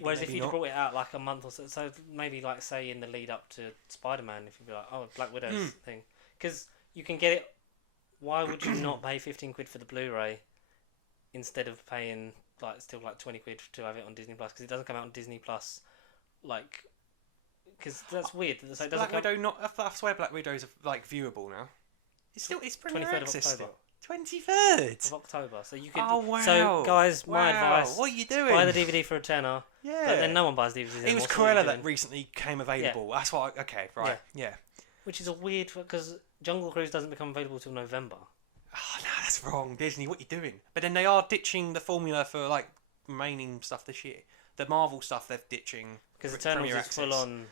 Whereas if maybe you'd brought it out like a month or so maybe like say in the lead up to Spider-Man, if you'd be like, Black Widow's thing, because you can get it. Why would you not pay £15 for the Blu-ray instead of paying like still like 20 quid to have it on Disney Plus because it doesn't come out on Disney Plus, like, because that's weird. So it doesn't Black Widow not. I swear Black Widow's like viewable now. It's Premier 23rd of Access October. still. 23rd Of October, so you could. Oh wow! So guys, my Wow. advice: What are you doing? buy the DVD for a tenner. Yeah. But then no one buys DVDs It anymore. was so what are you Cruella that doing? recently came available. That's why. Okay, right. Yeah. Which is a weird because Jungle Cruise doesn't become available till November. Oh no, that's wrong, Disney. What are you doing? But then they are ditching the formula for like remaining stuff this year. The Marvel stuff they're ditching Because Eternals is full on.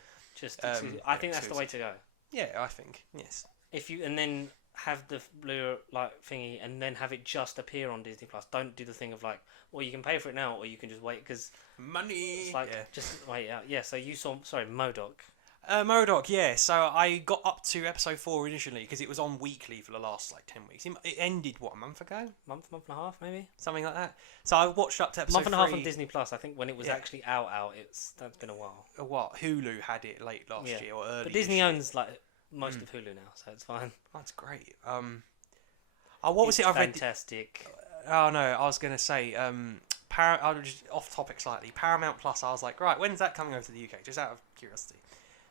I think that's the way to go. Yeah, I think yes. If you and then have the blue like thingy and then have it just appear on Disney Plus. Don't do the thing of like, well, you can pay for it now or you can just wait because money. It's like just wait out. Yeah. So you saw MODOK. MODOK, yeah. So I got up to episode 4 initially because it was on weekly for the last like 10 weeks. It ended a month ago? Month and a half, maybe something like that. So I watched up to episode month and 3. a half on Disney Plus. I think when it was actually out, that's been a while. What Hulu had it late last year or early. But Disney owns like most of Hulu now, so it's fine. That's great. What was it? I read. Fantastic. Oh no, I was gonna say. I was just off topic slightly. Paramount Plus. I was like, right, when's that coming over to the UK? Just out of curiosity.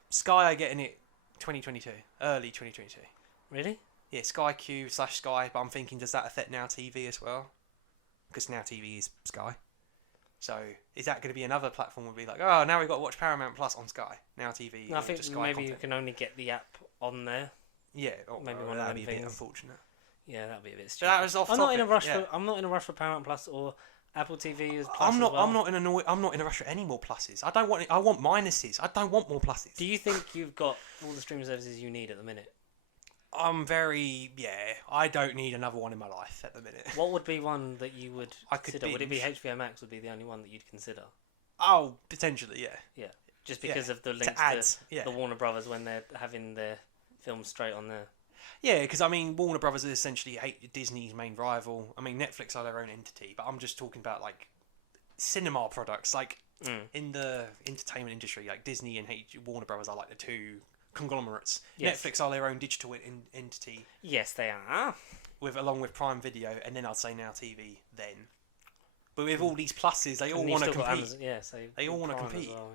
Sky are getting it 2022, early 2022. Really? Yeah, Sky Q/Sky. But I'm thinking, does that affect Now TV as well? Because Now TV is Sky. So is that going to be another platform? Would be like, oh, now we've got to watch Paramount Plus on Sky. Now TV. No, I think just maybe Sky you content. can only get the app on there. Yeah, maybe well, one of that'd them be a bit things. unfortunate. Yeah, that'd be a bit But stupid. that was off I'm topic. not in a rush yeah. for. I'm not in a rush for Paramount Plus or Apple TV as Plus. I'm not. As well. I'm not in a rush for any more pluses. I don't want. I want minuses. I don't want more pluses. Do you think you've got all the streaming services you need at the minute? I'm very. Yeah. I don't need another one in my life at the minute. What would be one that you would I could consider? Would it be binge. HBO Max? Would be the only one that you'd consider? Oh, potentially, yeah. Yeah, just because of the links To ads, yeah. the Warner Brothers when they're having their films straight on there. Yeah, because I mean, Warner Brothers is essentially Disney's main rival. I mean, Netflix are their own entity, but I'm just talking about like cinema products, like in the entertainment industry, like Disney and Warner Brothers are like the two conglomerates. Yes. Netflix are their own digital entity. Yes, they are. Along with Prime Video, and then I'd say Now TV. Then, but with all these pluses, they all want to compete. Amazon, yeah, so They all want to Prime as compete. well,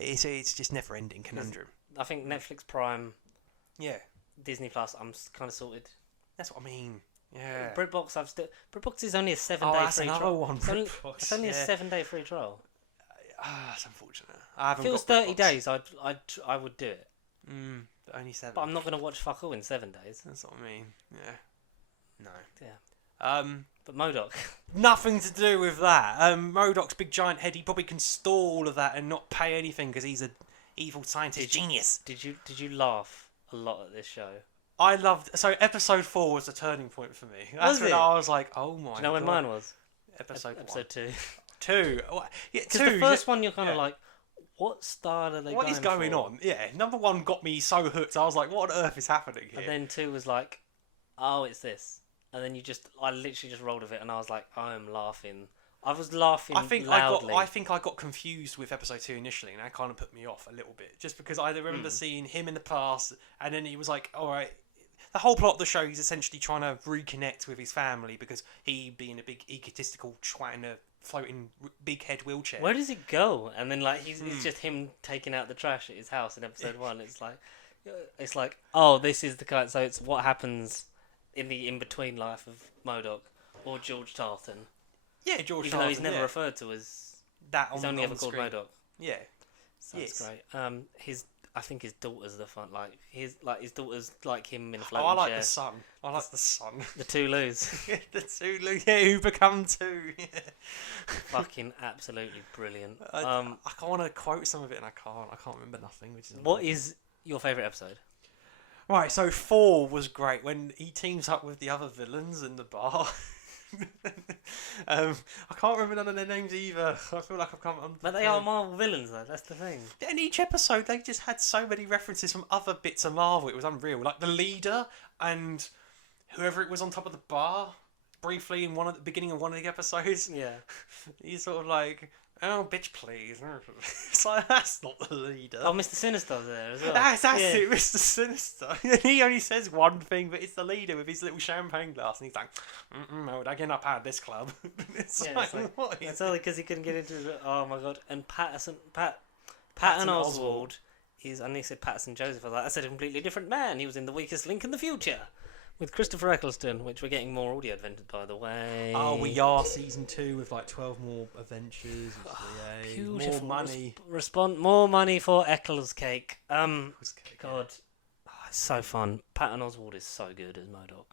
yeah. It's just never ending conundrum. I think Netflix, Prime, Yeah, Disney Plus. I'm kind of sorted. that's what I mean. Yeah. BritBox, BritBox is only a 7-day Oh, that's free another trial. one. It's only a Yeah. 7-day free trial. That's unfortunate. I haven't If it was got 30 BritBox. days, I would do it. But only 7. But I'm not going to watch fuck all in 7 days. That's what I mean. Yeah. No. Yeah. But MODOK. Nothing to do with that. MODOK's big giant head. He probably can store all of that and not pay anything because he's an evil scientist genius. Did you laugh a lot at this show? I loved. So episode 4 was a turning point for me. That's Was when it? I was like, oh my. Do you know when God. mine was? Episode 2. 2. Yeah, Because 2. the first one you're kind of like, what style are they What is going for? on? Yeah, number 1 got me so hooked. I was like, what on earth is happening here? And then 2 was like, oh, it's this. And then I literally just rolled with it and I was like, I am laughing. I was laughing loudly. I think I got confused with episode 2 initially, and that kind of put me off a little bit, just because I remember seeing him in the past, and then he was like, all right. The whole plot of the show, he's essentially trying to reconnect with his family because he, being a big egotistical twat in a floating big head wheelchair. Where does it go? And then like it's just him taking out the trash at his house in episode 1. It's like, oh, this is the kind. So it's what happens in the in-between life of MODOK or George Tarleton. Yeah, George Even Tarleton, though he's never yeah. referred to as that. He's only ever called screen. MODOK. Yeah, So yes. that's great. I think his daughter's the fun. His daughter's like him in a Oh, floating I like chair. the son. I like the son. The two Loos. The 2, yeah, who become 2. Yeah. Fucking absolutely brilliant. I want to quote some of it, and I can't. I can't remember nothing. Which is What is your favourite episode? Right, so 4 was great when he teams up with the other villains in the bar. I can't remember none of their names either. I feel like I've come. But they are Marvel villains, though. That's the thing. In each episode, they just had so many references from other bits of Marvel. It was unreal. Like the leader and whoever it was on top of the bar. Briefly in the beginning of one of the episodes, Yeah. he's sort of like, Oh, bitch, please. It's like, that's not the leader. Oh, Mr. Sinister's there as well. That's it, Mr. Sinister. He only says one thing, but it's the leader with his little champagne glass, and he's like, "I would again up at this club." It's what is that's only because he couldn't get into it. Oh my god! And Patton Oswalt is. I nearly said Patterson Joseph. I was like, that's a completely different man. He was in The Weakest Link in the Future with Christopher Eccleston, which we're getting more audio adventures, by the way. Oh, we are season 2 with like 12 more adventures. Beautiful. More money. More money for Eccles Cake. God, it's so fun. Patton Oswalt is so good as MODOK.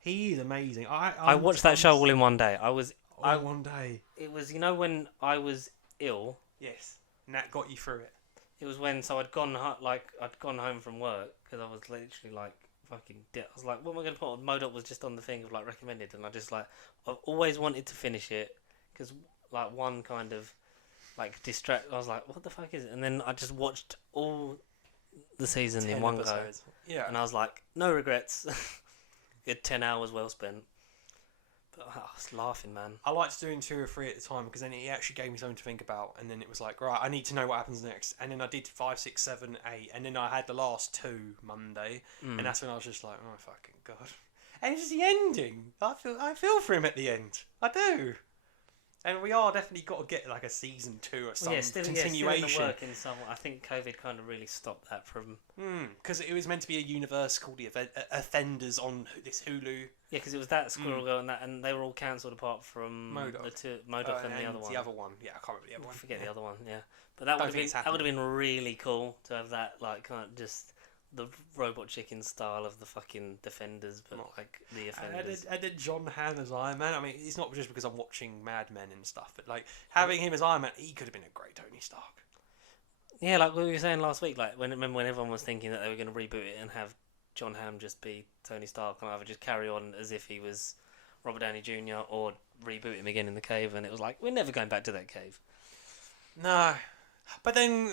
He is amazing. I watched that show all in one day. One day. It was, when I was ill. Yes. And that got you through it. It was when I'd gone home from work because I was literally like fucking dead. I was like, what am I going to put on? MODOK was just on the thing of like recommended, and I've always wanted to finish it because like one kind of like distract. I was like, what the fuck is it? And then I just watched all the season in one go. Yeah. And I was like, no regrets. Good 10 hours well spent. But I was laughing, man. I liked doing 2 or 3 at the time because then it actually gave me something to think about, and then it was like, right, I need to know what happens next. And then I did 5, 6, 7, 8, and then I had the last 2 Monday, and that's when I was just like, oh fucking god. And it's just the ending. I feel for him at the end. I do. And we are definitely got to get like a season 2 or some continuation. Still in the work in some. I think COVID kind of really stopped that from. Because it was meant to be a universe called the Offenders on this Hulu. Yeah, because it was that Squirrel Girl and they were all cancelled apart from MODOK. MODOK and the other one. The other one, yeah, I can't remember the other one. Forget the other one, yeah. But that would have been really cool to have that like kind of just the Robot Chicken style of the fucking Defenders, but like the Offenders. I did John Hamm as Iron Man. I mean, it's not just because I'm watching Mad Men and stuff, but like having him as Iron Man, he could have been a great Tony Stark. Yeah, like we were saying last week, like when everyone was thinking that they were going to reboot it and have John Hamm just be Tony Stark and either just carry on as if he was Robert Downey Jr. or reboot him again in the cave, and it was like, we're never going back to that cave. No. But then,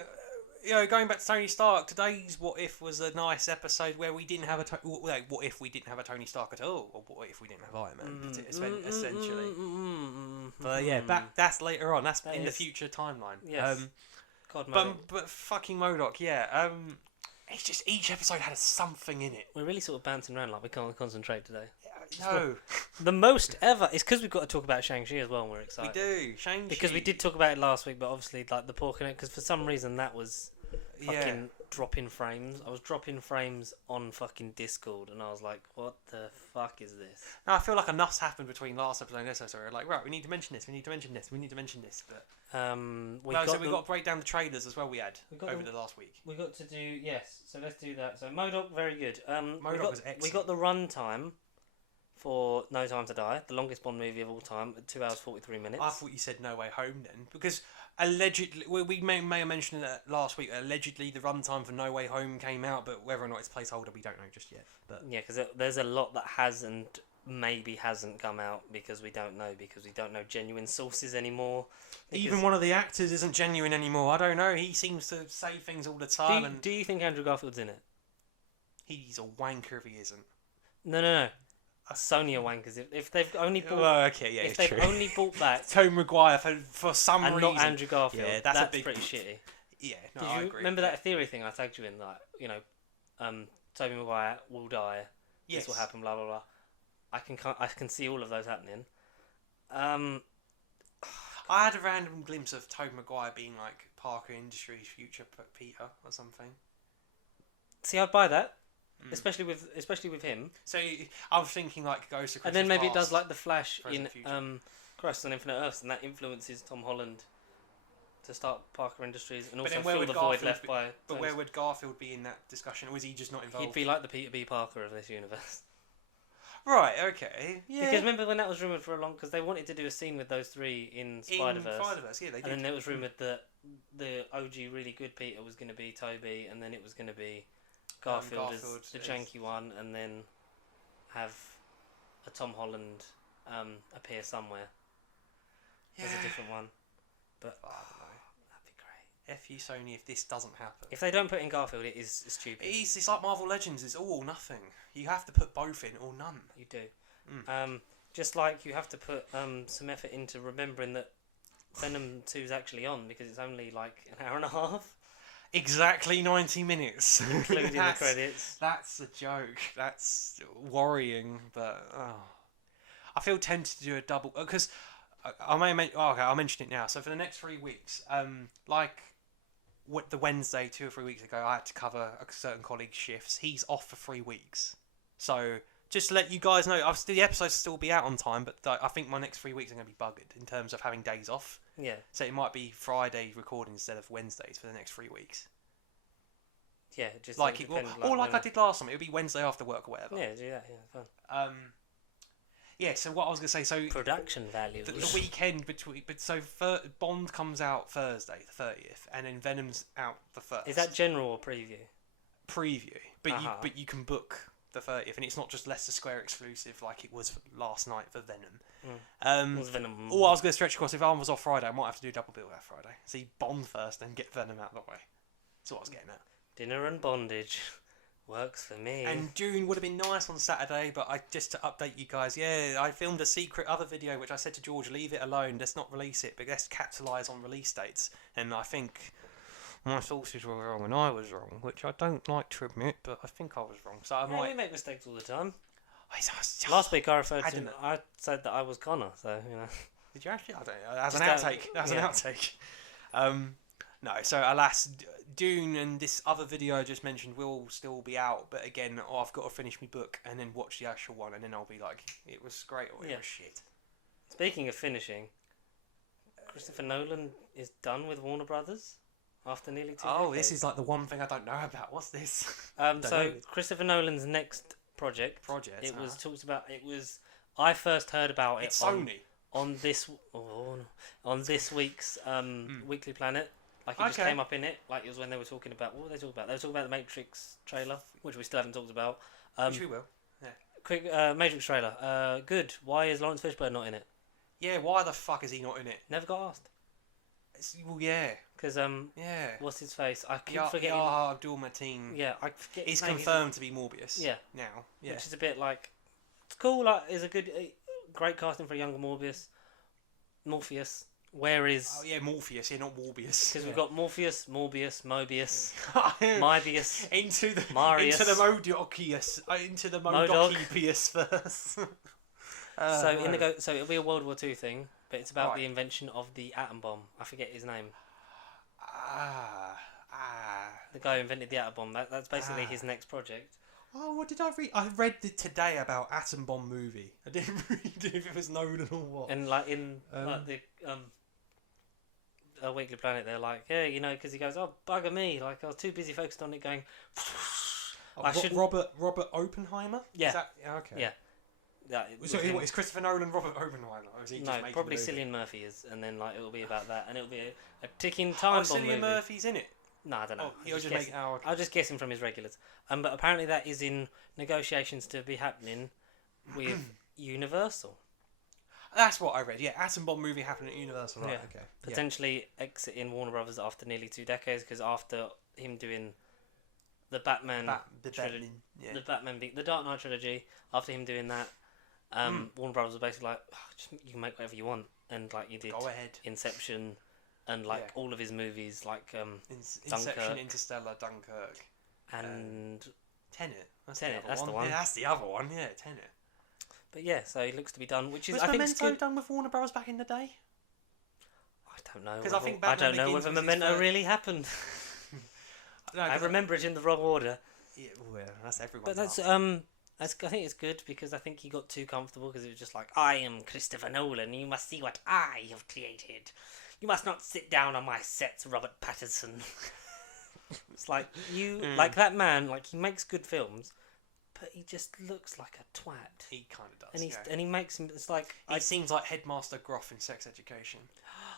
going back to Tony Stark, today's What If was a nice episode where we didn't have what if we didn't have a Tony Stark at all, or what if we didn't have Iron Man, essentially. But yeah, that's later on. That's in the future timeline. Yes. God, MODOK. But fucking MODOK, yeah. It's just each episode had something in it. We're really sort of bouncing around like we can't concentrate today. No. The most ever. It's because we've got to talk about Shang-Chi as well, and we're excited. We do. Shang-Chi. Because we did talk about it last week, but obviously like the poor connection, because for some reason that was fucking dropping frames. I was dropping frames on fucking Discord, and I was like, what the fuck is this? No, I feel like enough's happened between last episode and this episode. We're like, right, we need to mention this, we need to mention this, we need to mention this. But we've got to break down the trailers as well. We had over the last week. We got to do so let's do that. So MODOK, very good. MODOK was excellent. We got the run time for No Time to Die, the longest Bond movie of all time, at 2 hours 43 minutes. I thought you said No Way Home then, because allegedly, we may have mentioned that last week, allegedly the runtime for No Way Home came out, but whether or not it's placeholder, we don't know just yet. But yeah, because there's a lot that hasn't come out because we don't know genuine sources anymore. Even one of the actors isn't genuine anymore. I don't know, he seems to say things all the time. Do you think Andrew Garfield's in it? He's a wanker if he isn't. No. Sony are wankers. If they've only bought, if they've only bought back Tobey Maguire for some and reason, not Andrew Garfield, yeah, that's pretty shitty. Yeah, no, Did I you agree. remember that theory thing I tagged you in? Like, Tobey Maguire will die. Yes. This will happen. Blah blah blah. I can see all of those happening. I had a random glimpse of Tobey Maguire being like Parker Industries' future Peter or something. See, I'd buy that. Especially with him. So I was thinking like Ghost of Christmas And then maybe Past, it does like the Flash in future. Crisis on Infinite Earths, and that influences Tom Holland to start Parker Industries and but also fill the void left by. But where would Garfield be in that discussion, or was he just not involved? He'd be like the Peter B. Parker of this universe. Right. Okay. Yeah. Because remember when that was rumoured for a long, because they wanted to do a scene with those three in Spider-Verse. Yeah, they did. And then it was rumoured that the OG really good Peter was going to be Toby, and then it was going to be Garfield as the janky one, and then have a Tom Holland appear somewhere as a different one. But I don't know. That'd be great. F you Sony if this doesn't happen. If they don't put in Garfield, it is stupid. It's like Marvel Legends. It's all or nothing. You have to put both in or none. You do. Just like you have to put some effort into remembering that Venom 2's actually on because it's only like an hour and a half, Exactly 90 minutes. including the credits. That's a joke. That's worrying, but I feel tempted to do a double because I may I'll mention it now. So for the next 3 weeks, the Wednesday 2 or 3 weeks ago, I had to cover a certain colleague's shifts. He's off for 3 weeks, so just to let you guys know, the episodes will still be out on time, but I think my next 3 weeks are going to be buggered in terms of having days off. Yeah. So it might be Friday recording instead of Wednesdays for the next 3 weeks. Yeah, just Like I did last time, it would be Wednesday after work or whatever. Yeah, do that. Yeah, fun. Yeah. So what I was gonna say, so Production value. the weekend between, Bond comes out Thursday, the 30th, and then Venom's out the 1st. Is that general or preview? Preview? But you can book the 30th, and it's not just Leicester Square exclusive like it was last night for Venom. Was Venom? Or I was gonna stretch across. If I was off Friday, I might have to do double bill that Friday. See Bond first, and get Venom out of the way. That's what I was getting at. Dinner and bondage works for me. And June would have been nice on Saturday, but just to update you guys, I filmed a secret other video which I said to George, leave it alone, let's not release it, but let's capitalise on release dates. And I think my sources were wrong and I was wrong, which I don't like to admit, but I think I was wrong. So I might. We make mistakes all the time. Last week I said that I was Connor, so you know. Did you actually? I don't know. That's an outtake. That's an outtake. No, so alas, Dune and this other video I just mentioned will still be out, but again, I've got to finish my book and then watch the actual one, and then I'll be like, it was great or it was shit. Speaking of finishing, Christopher Nolan is done with Warner Brothers after nearly 2 decades. This is like the one thing I don't know about. What's this? Christopher Nolan's next project. It was talked about. I first heard about it. It's Sony on this week's Weekly Planet. Like it just came up in it. Like it was when they were talking about. What were they talking about? They were talking about the Matrix trailer, which we still haven't talked about. Which we will. Yeah. Quick Matrix trailer. Good. Why is Lawrence Fishburne not in it? Yeah. Why the fuck is he not in it? Never got asked. Well, yeah. Because what's his face? I keep forgetting. Abdul Mateen. Yeah, I forget. He's confirmed to be Morbius. Yeah. Now. Yeah. Which is a bit like, it's cool. Like, is a good, great casting for a younger Morbius. Where is... Oh, yeah, Morpheus. Yeah, not Morbius. Because we've got Morpheus, Morbius, Mobius, Mobius, into the Marius. Into the Modocius. Into the Modocipius first. So it'll be a World War II thing, but it's about the invention of the atom bomb. I forget his name. The guy who invented the atom bomb. That's basically his next project. Oh, what did I read? I read today about Atom Bomb movie. I didn't read if it was Nolan or what. And like in the Weekly Planet, they're like, yeah, you know, because he goes, oh, bugger me, like I was too busy focused on it going. Robert Oppenheimer? Yeah. Is that, okay. Yeah. So is Christopher Nolan Robert Oppenheimer? Or is he just probably Cillian Murphy is, and then like it'll be about that, and it'll be a ticking time bomb movie. Cillian Murphy's in it. No, I don't know. Okay. I'll just guess him from his regulars. But apparently that is in negotiations to be happening with Universal. That's what I read. Yeah, Atom Bomb movie happening at Universal. Right. Yeah. Okay. Potentially exiting Warner Brothers after nearly 2 decades, because after him doing the Batman, the Dark Knight trilogy, after him doing that, Warner Brothers was basically like, you can make whatever you want, and like you did. Go ahead. Inception. And like all of his movies, like Inception, Dunkirk, Interstellar, Dunkirk, and Tenet. That's the one. Yeah, that's the other one. Yeah, Tenet. But yeah, so he looks to be done. Which is, was Memento done with Warner Bros. Back in the day? I don't know. Because I don't know whether Memento really happened. I remember it in the wrong order. Yeah, well, that's everyone. But that's I think it's good because I think he got too comfortable because it was just like, I am Christopher Nolan. You must see what I have created. You must not sit down on my sets, Robert Pattinson. It's like, like that man, like he makes good films, but he just looks like a twat. He kind of does, and he makes him, it's like... He seems like Headmaster Groff in Sex Education.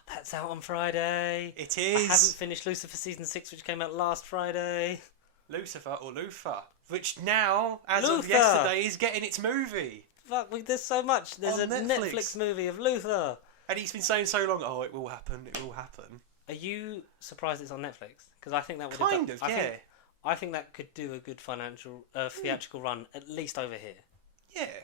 That's out on Friday. It is. I haven't finished Lucifer Season 6, which came out last Friday. Lucifer or Luther, which now, as of yesterday, is getting its movie. Fuck, there's so much. There's a Netflix movie of Luther. And he's been saying so long, it will happen, it will happen. Are you surprised it's on Netflix? Because I think that would I think that could do a good theatrical run, at least over here. Yeah.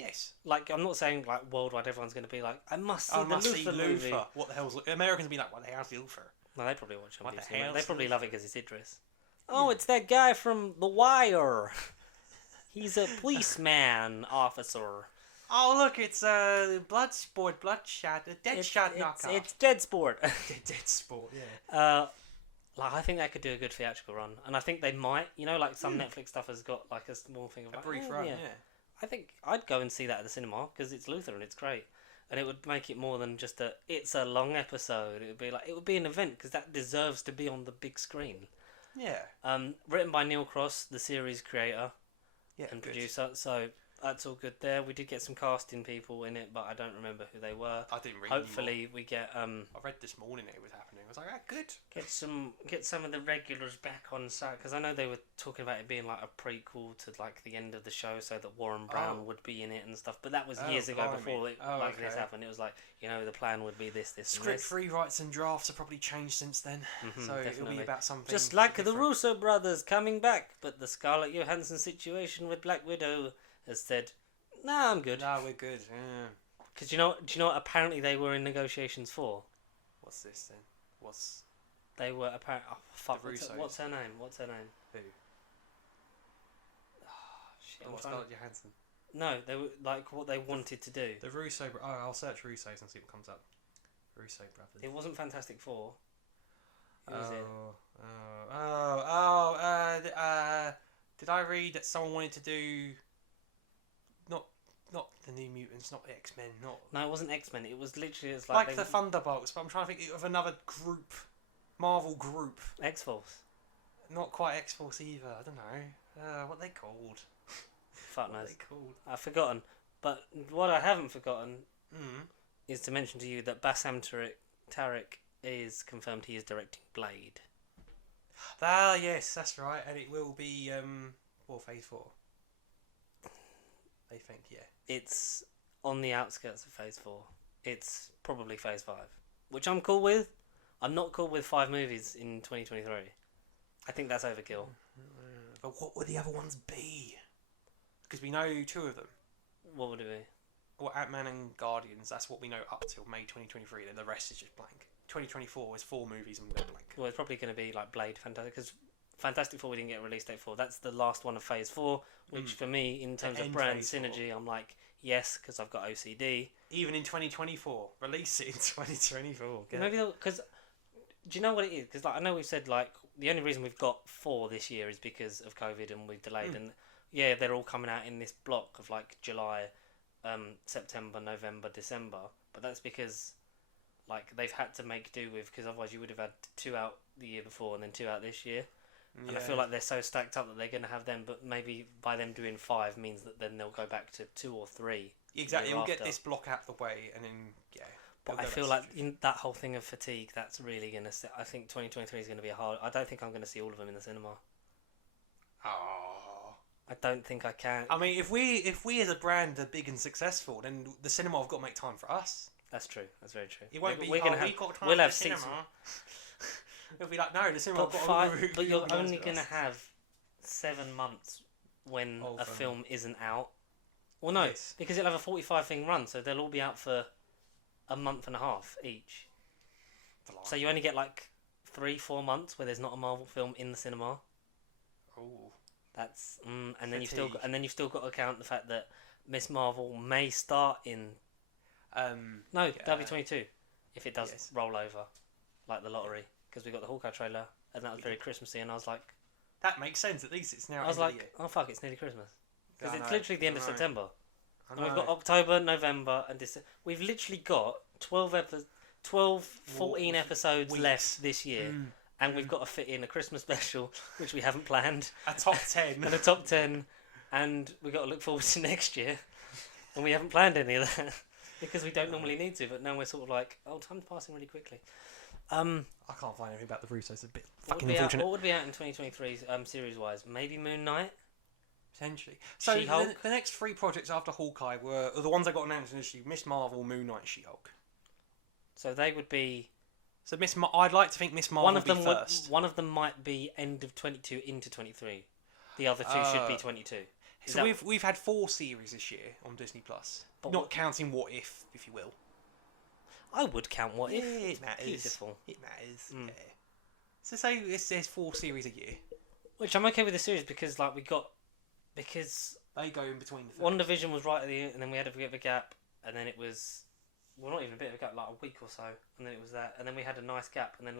Yes. Like, I'm not saying like worldwide everyone's going to be like, I must see I the must Luther see movie. Luther. What the hell's Americans be like? What the hell's Luther? No, they probably watch What on the BBC. hell's They probably Luther? love it because it's Idris. Oh, it's that guy from The Wire. He's a policeman officer. Oh look, it's Bloodshot, a Deadshot knockoff. It's Dead Sport. Dead Sport, yeah. Like, I think that could do a good theatrical run, and I think they might. You know, like some Netflix stuff has got like a small thing of A like, brief oh, run, yeah. I think I'd go and see that at the cinema because it's Luther and it's great, and it would make it more than just it's a long episode. It would be an event because that deserves to be on the big screen. Yeah. Written by Neil Cross, the series creator and good. producer, so that's all good there. We did get some casting people in it, but I don't remember who they were. I didn't read. Hopefully, we get I read this morning it was happening. I was like, good. get some of the regulars back on site because I know they were talking about it being like a prequel to like the end of the show, so that Warren Brown would be in it and stuff. But that was years ago before this happened. It was like, the plan would be this. Script rewrites and drafts have probably changed since then, so definitely. it'll be about something. Just like the Russo brothers coming back, but the Scarlett Johansson situation with Black Widow has said, "Nah, I'm good." Nah, we're good. Yeah. Because do you know what? Apparently they were in negotiations for. What's this then? What's They were apparently. Oh, fuck. The Russos. What's her name? What's her name? who? Shit. What's Scarlett Johansson? No, they were like what they wanted to do. The Russo. I'll search Russos and see what comes up. Russo brothers. It wasn't Fantastic Four. Who was it? Did I read that someone wanted to do not the New Mutants, not X-Men, not No, it wasn't X-Men. It was literally like the Thunderbolts, but I'm trying to think of another group, Marvel group. X-Force. Not quite X-Force either. I don't know. What are they called? Fuck What are knows. they called? I've forgotten. But what I haven't forgotten is to mention to you that Bassam Tarek is confirmed he is directing Blade. Ah, yes, that's right, and it will be Phase 4. They think, yeah. It's on the outskirts of Phase 4. It's probably Phase 5, which I'm cool with. I'm not cool with 5 movies in 2023. I think that's overkill. But what would the other ones be? Because we know 2 of them. What would it be? Well, Ant-Man and Guardians, that's what we know up till May 2023, then the rest is just blank. 2024 is 4 movies and we know blank. Well, it's probably going to be like Blade, Fantastic, because Fantastic Four we didn't get a release date for. That's the last one of Phase 4, which for me, in terms of brand synergy, I'm like, yes, because I've got OCD. Even in 2024, release it in 2024. Maybe because do you know what it is? Because like, I know we've said like the only reason we've got 4 this year is because of COVID and we've delayed. And yeah, they're all coming out in this block of like July, September, November, December. But that's because like they've had to make do with, because otherwise you would have had 2 out the year before and then 2 out this year. And I feel like they're so stacked up that they're going to have them, but maybe by them doing 5 means that then they'll go back to 2 or 3. Exactly, we'll get this block out of the way and then, But I feel like in that whole thing of fatigue, that's really going to... I think 2023 is going to be a hard... I don't think I'm going to see all of them in the cinema. Oh. I don't think I can. I mean, if we as a brand are big and successful, then the cinema have got to make time for us. That's true. That's very true. It won't be, we've got time for the cinema. It'll be like, no, the cinema but, but you're only going to have 7 months when a film isn't out. Well, no, because it'll have a 45-thing run, so they'll all be out for a month and a half each. So you only get like 3-4 months where there's not a Marvel film in the cinema. Oh, that's and then you've still got to account the fact that Miss Marvel may start in W22 if it does roll over like the lottery, because we got the Hawkeye trailer and that was very Christmassy, and I was like, that makes sense. At least it's now. I was like, oh fuck, it's nearly Christmas. Because it's literally the end of September. And we've got October, November, and December. We've literally got 14 episodes left this year. And we've got to fit in a Christmas special, which we haven't planned. A top 10. And a top 10. And we've got to look forward to next year. And we haven't planned any of that. Because we don't normally need to. But now we're sort of like, oh, time's passing really quickly. I can't find anything about the Russos. It's a bit fucking unfortunate. What would be out in 2023 series-wise? Maybe Moon Knight? Potentially. So the next 3 projects after Hawkeye were the ones that got announced initially: Miss Marvel, Moon Knight, She-Hulk. So they would be. So I'd like to think Miss Marvel would be first. One of them might be end of 22 into 23. The other 2 should be 22. So we've had 4 series this year on Disney Plus, not counting What If you will. I would count What If. It matters. Beautiful. It matters. Yeah. So say there's 4 series a year, which I'm okay with the series because they go in between. WandaVision was right at the end, and then we had a bit of a gap, and then it was. Well, not even a bit of a gap, like a week or so, and then it was that, and then we had a nice gap, and then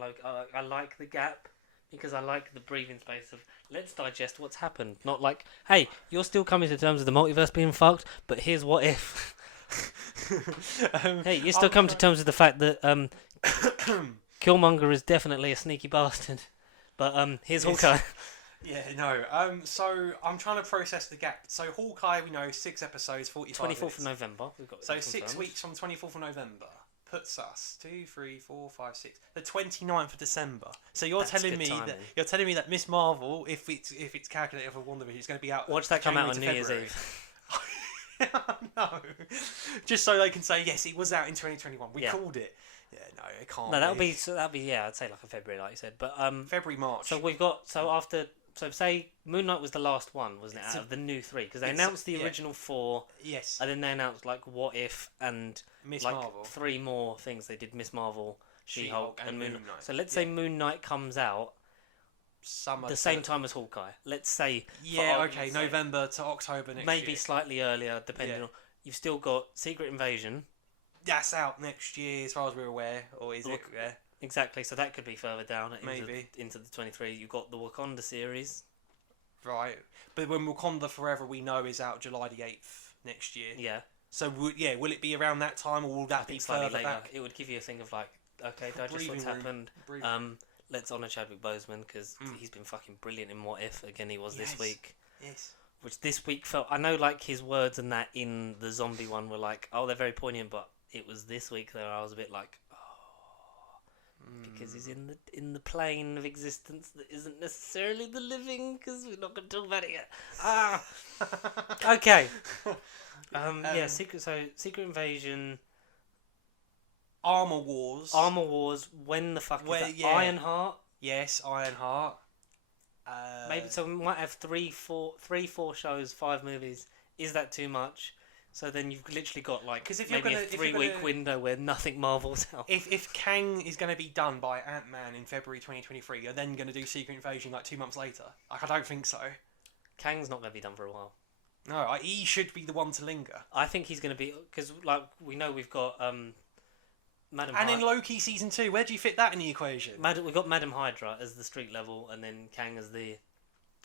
I like the gap because I like the breathing space of let's digest what's happened, not like hey, you're still coming to terms with the multiverse being fucked, but here's what if. Hey, you're still coming to terms with the fact that Killmonger is definitely a sneaky bastard, but here's Hawkeye. Yeah, no. So I'm trying to process the gap. So Hawkeye, we know 6 episodes, 45 24th minutes. of November. We've got so 6 weeks from 24th of November puts us 2, 3, 4, 5, 6. The 29th of December. So that's telling me that Miss Marvel, if it's calculated for WandaVision, it's going to be out. Watch that come out on New Year's Eve. No, just so they can say yes, it was out in 2021. We called it. Yeah, no, it can't. No, that'll be I'd say like a February, like you said, but February, March. So we've got say Moon Knight was the last one, wasn't it? Out of the new 3, because they announced the original 4. Yes. And then they announced like What If and Miss Marvel. 3 more things. They did Miss Marvel, She-Hulk, and Moon Knight. So let's say Moon Knight comes out the same time as Hawkeye. Let's say November to October next year. Maybe slightly earlier, depending on. You've still got Secret Invasion. That's out next year, as far as we're aware, or is it? Yeah. Exactly, so that could be further down into the 23. You've got the Wakanda series. Right. But when Wakanda Forever, we know, is out July the 8th next year. Yeah. So, will it be around that time, or will that be further later? Back? It would give you a thing of like, okay, digest what's happened. Let's honour Chadwick Boseman, because he's been fucking brilliant in What If. Again, he was this week. Yes. Which this week felt... I know, like, his words and that in the zombie one were like, oh, they're very poignant, but it was this week that I was a bit like... Because he's in the plane of existence that isn't necessarily the living, because we're not going to talk about it yet. Okay. Secret Invasion, Armor Wars. When the fuck is that? Yeah. Ironheart. Yes, Ironheart. Maybe so. We might have 3, 4 shows, 5 movies. Is that too much? So then you've literally got like maybe a 3-week window where nothing Marvel's out. If Kang is going to be done by Ant-Man in February 2023, you're then going to do Secret Invasion like 2 months later. Like, I don't think so. Kang's not going to be done for a while. No, he should be the one to linger. I think he's going to be, because like we know we've got Madam. And in Loki season 2, where do you fit that in the equation? We've got Madam Hydra as the street level, and then Kang as the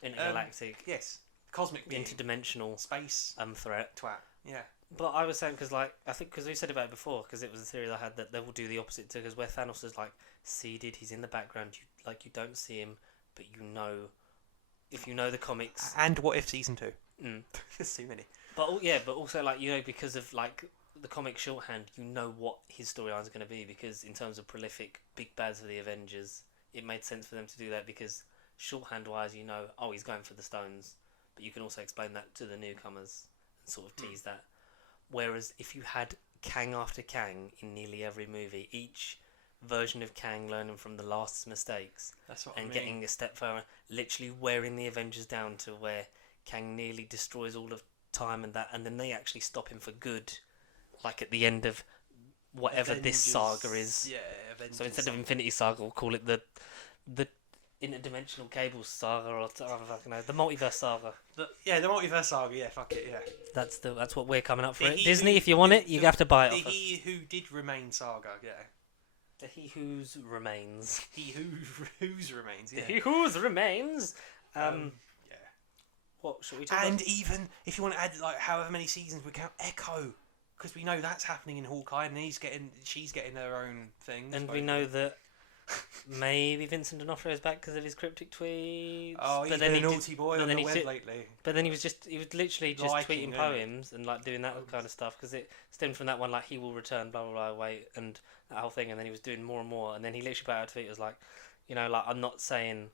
intergalactic. Yes, cosmic being. Interdimensional space threat. Twat. Yeah. But I was saying, because like I think because we said about it before, because it was a theory I had that they will do the opposite too, because where Thanos is like seeded, he's in the background. You don't see him, but you know, if you know the comics. And What If season 2? There's too many. But also like because of like the comic shorthand, you know what his storyline is going to be, because in terms of prolific big bads for the Avengers, it made sense for them to do that, because shorthand wise, he's going for the stones, but you can also explain that to the newcomers. Sort of tease that. Whereas if you had Kang after Kang in nearly every movie, each version of Kang learning from the last's mistakes getting a step further, literally wearing the Avengers down to where Kang nearly destroys all of time and then they actually stop him for good, like at the end of whatever this saga is. Yeah, Avengers. So instead of Infinity Saga, we'll call it the Interdimensional Cables Saga, or I don't know, the Multiverse Saga. The Multiverse Saga. Yeah, fuck it. Yeah. That's what we're coming up for. Disney, if you want it, you have to buy it. The He Who Did Remain Saga. Yeah. The He Whose Remains. Whose Remains. Yeah. The He Whose Remains. Yeah. What should we talk about? And even if you want to add like however many seasons we count, Echo, because we know that's happening in Hawkeye, and she's getting her own thing. And we know that. Maybe Vincent D'Onofrio is back because of his cryptic tweets. Oh, he's been a naughty boy on the web lately. But then he was literally just tweeting poems and like doing that kind of stuff, because it stemmed from that one, like he will return, blah blah blah, wait, and that whole thing. And then he was doing more and more, and then he literally put out a tweet. It was like, like I'm not saying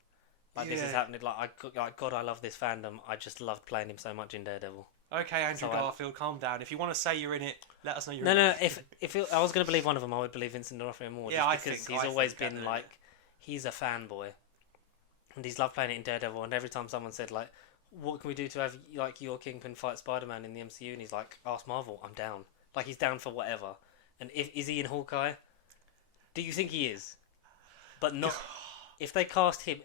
like this is happening. Like God, I love this fandom. I just loved playing him so much in Daredevil. Okay, Andrew Garfield, calm down. If you want to say you're in it, let us know you're in it. No, if I was going to believe one of them, I would believe Vincent D'Onofrio more. Yeah, because he's always been like, he's a fanboy, and he's loved playing it in Daredevil. And every time someone said like, what can we do to have like your Kingpin fight Spider-Man in the MCU? And he's like, ask Marvel, I'm down. Like he's down for whatever. And is he in Hawkeye? Do you think he is? But not if they cast him.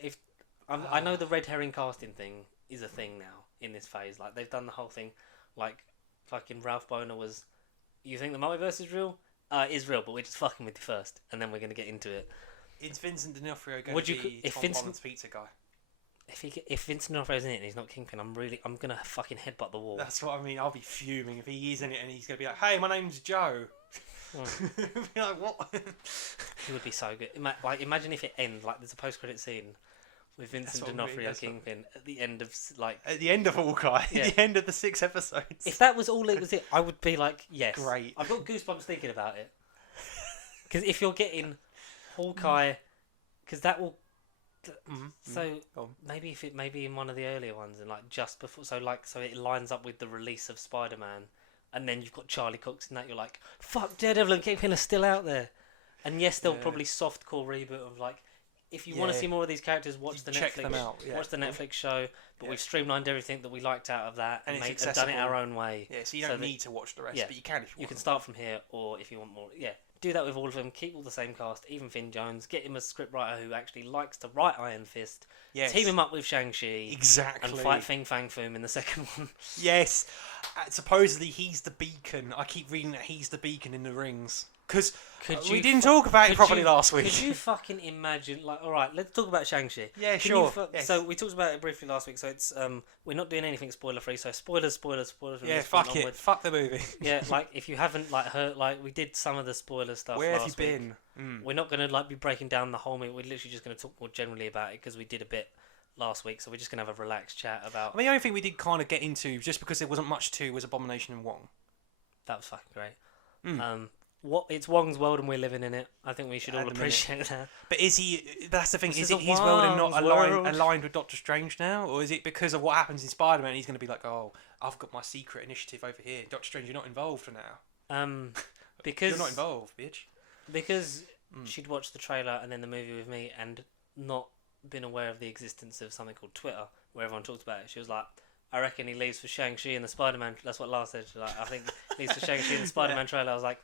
I know the red herring casting thing is a thing now in this phase. Like they've done the whole thing, like fucking Ralph Boner was. You think the multiverse is real? It is real, but we're just fucking with you first, and then we're gonna get into it. Is Vincent D'Onofrio going to be Tom Holland's pizza guy? If Vincent D'Onofrio's in it and he's not Kingpin, I'm gonna fucking headbutt the wall. That's what I mean. I'll be fuming if he is in it and he's gonna be like, "Hey, my name's Joe." Be like, what? He would be so good. Like imagine if it ends like there's a post-credit scene with Vincent D'Onofrio Kingpin at the end of at the end of Hawkeye, at the end of the 6 episodes. If that was all it was, I would be like, yes, great. I've got goosebumps thinking about it. Because if you're getting Hawkeye, because that will. Maybe in one of the earlier ones and like just before, so it lines up with the release of Spider-Man, and then you've got Charlie Cox in that. You're like, fuck, Daredevil and Kingpin are still out there, and yes, they'll probably softcore reboot of like. If you want to see more of these characters, watch the Netflix show. But we've streamlined everything that we liked out of that and done it our own way. Yeah, so you don't need to watch the rest, but you can if you want. You can start from here, or if you want more, do that with all of them. Keep all the same cast, even Finn Jones. Get him a scriptwriter who actually likes to write Iron Fist. Yes. Team him up with Shang-Chi. Exactly. And fight Fing Fang Foom in the second one. Yes. Supposedly he's the beacon. I keep reading that he's the beacon in the rings. Because we didn't talk about it properly last week. Could you fucking imagine, like, alright, let's talk about Shang-Chi. Yeah, sure. Yes. So we talked about it briefly last week, so it's, we're not doing anything spoiler-free, so spoilers from this fuck point it. onwards. Fuck the movie. Yeah, like, if you haven't, like, heard, like, we did some of the spoiler stuff Where last have you week. been? We're not going to, like, be breaking down the whole movie, we're literally just going to talk more generally about it, because we did a bit last week, so we're just going to have a relaxed chat about... I mean, the only thing we did kind of get into, just because there wasn't much to, was Abomination and Wong. That was fucking great. It's Wong's world and we're living in it. I think we should all appreciate that. But is he? That's the thing. Is it his world and not aligned with Doctor Strange now, or is it because of what happens in Spider-Man? He's going to be like, "Oh, I've got my secret initiative over here. Doctor Strange, you're not involved for now." Because you're not involved, bitch. Because she'd watched the trailer and then the movie with me and not been aware of the existence of something called Twitter, where everyone talked about it. She was like, "I reckon he leaves for Shang-Chi in the Spider-Man." That's what Lars said. She's like, "I think he leaves for Shang-Chi in the Spider-Man trailer." I was like.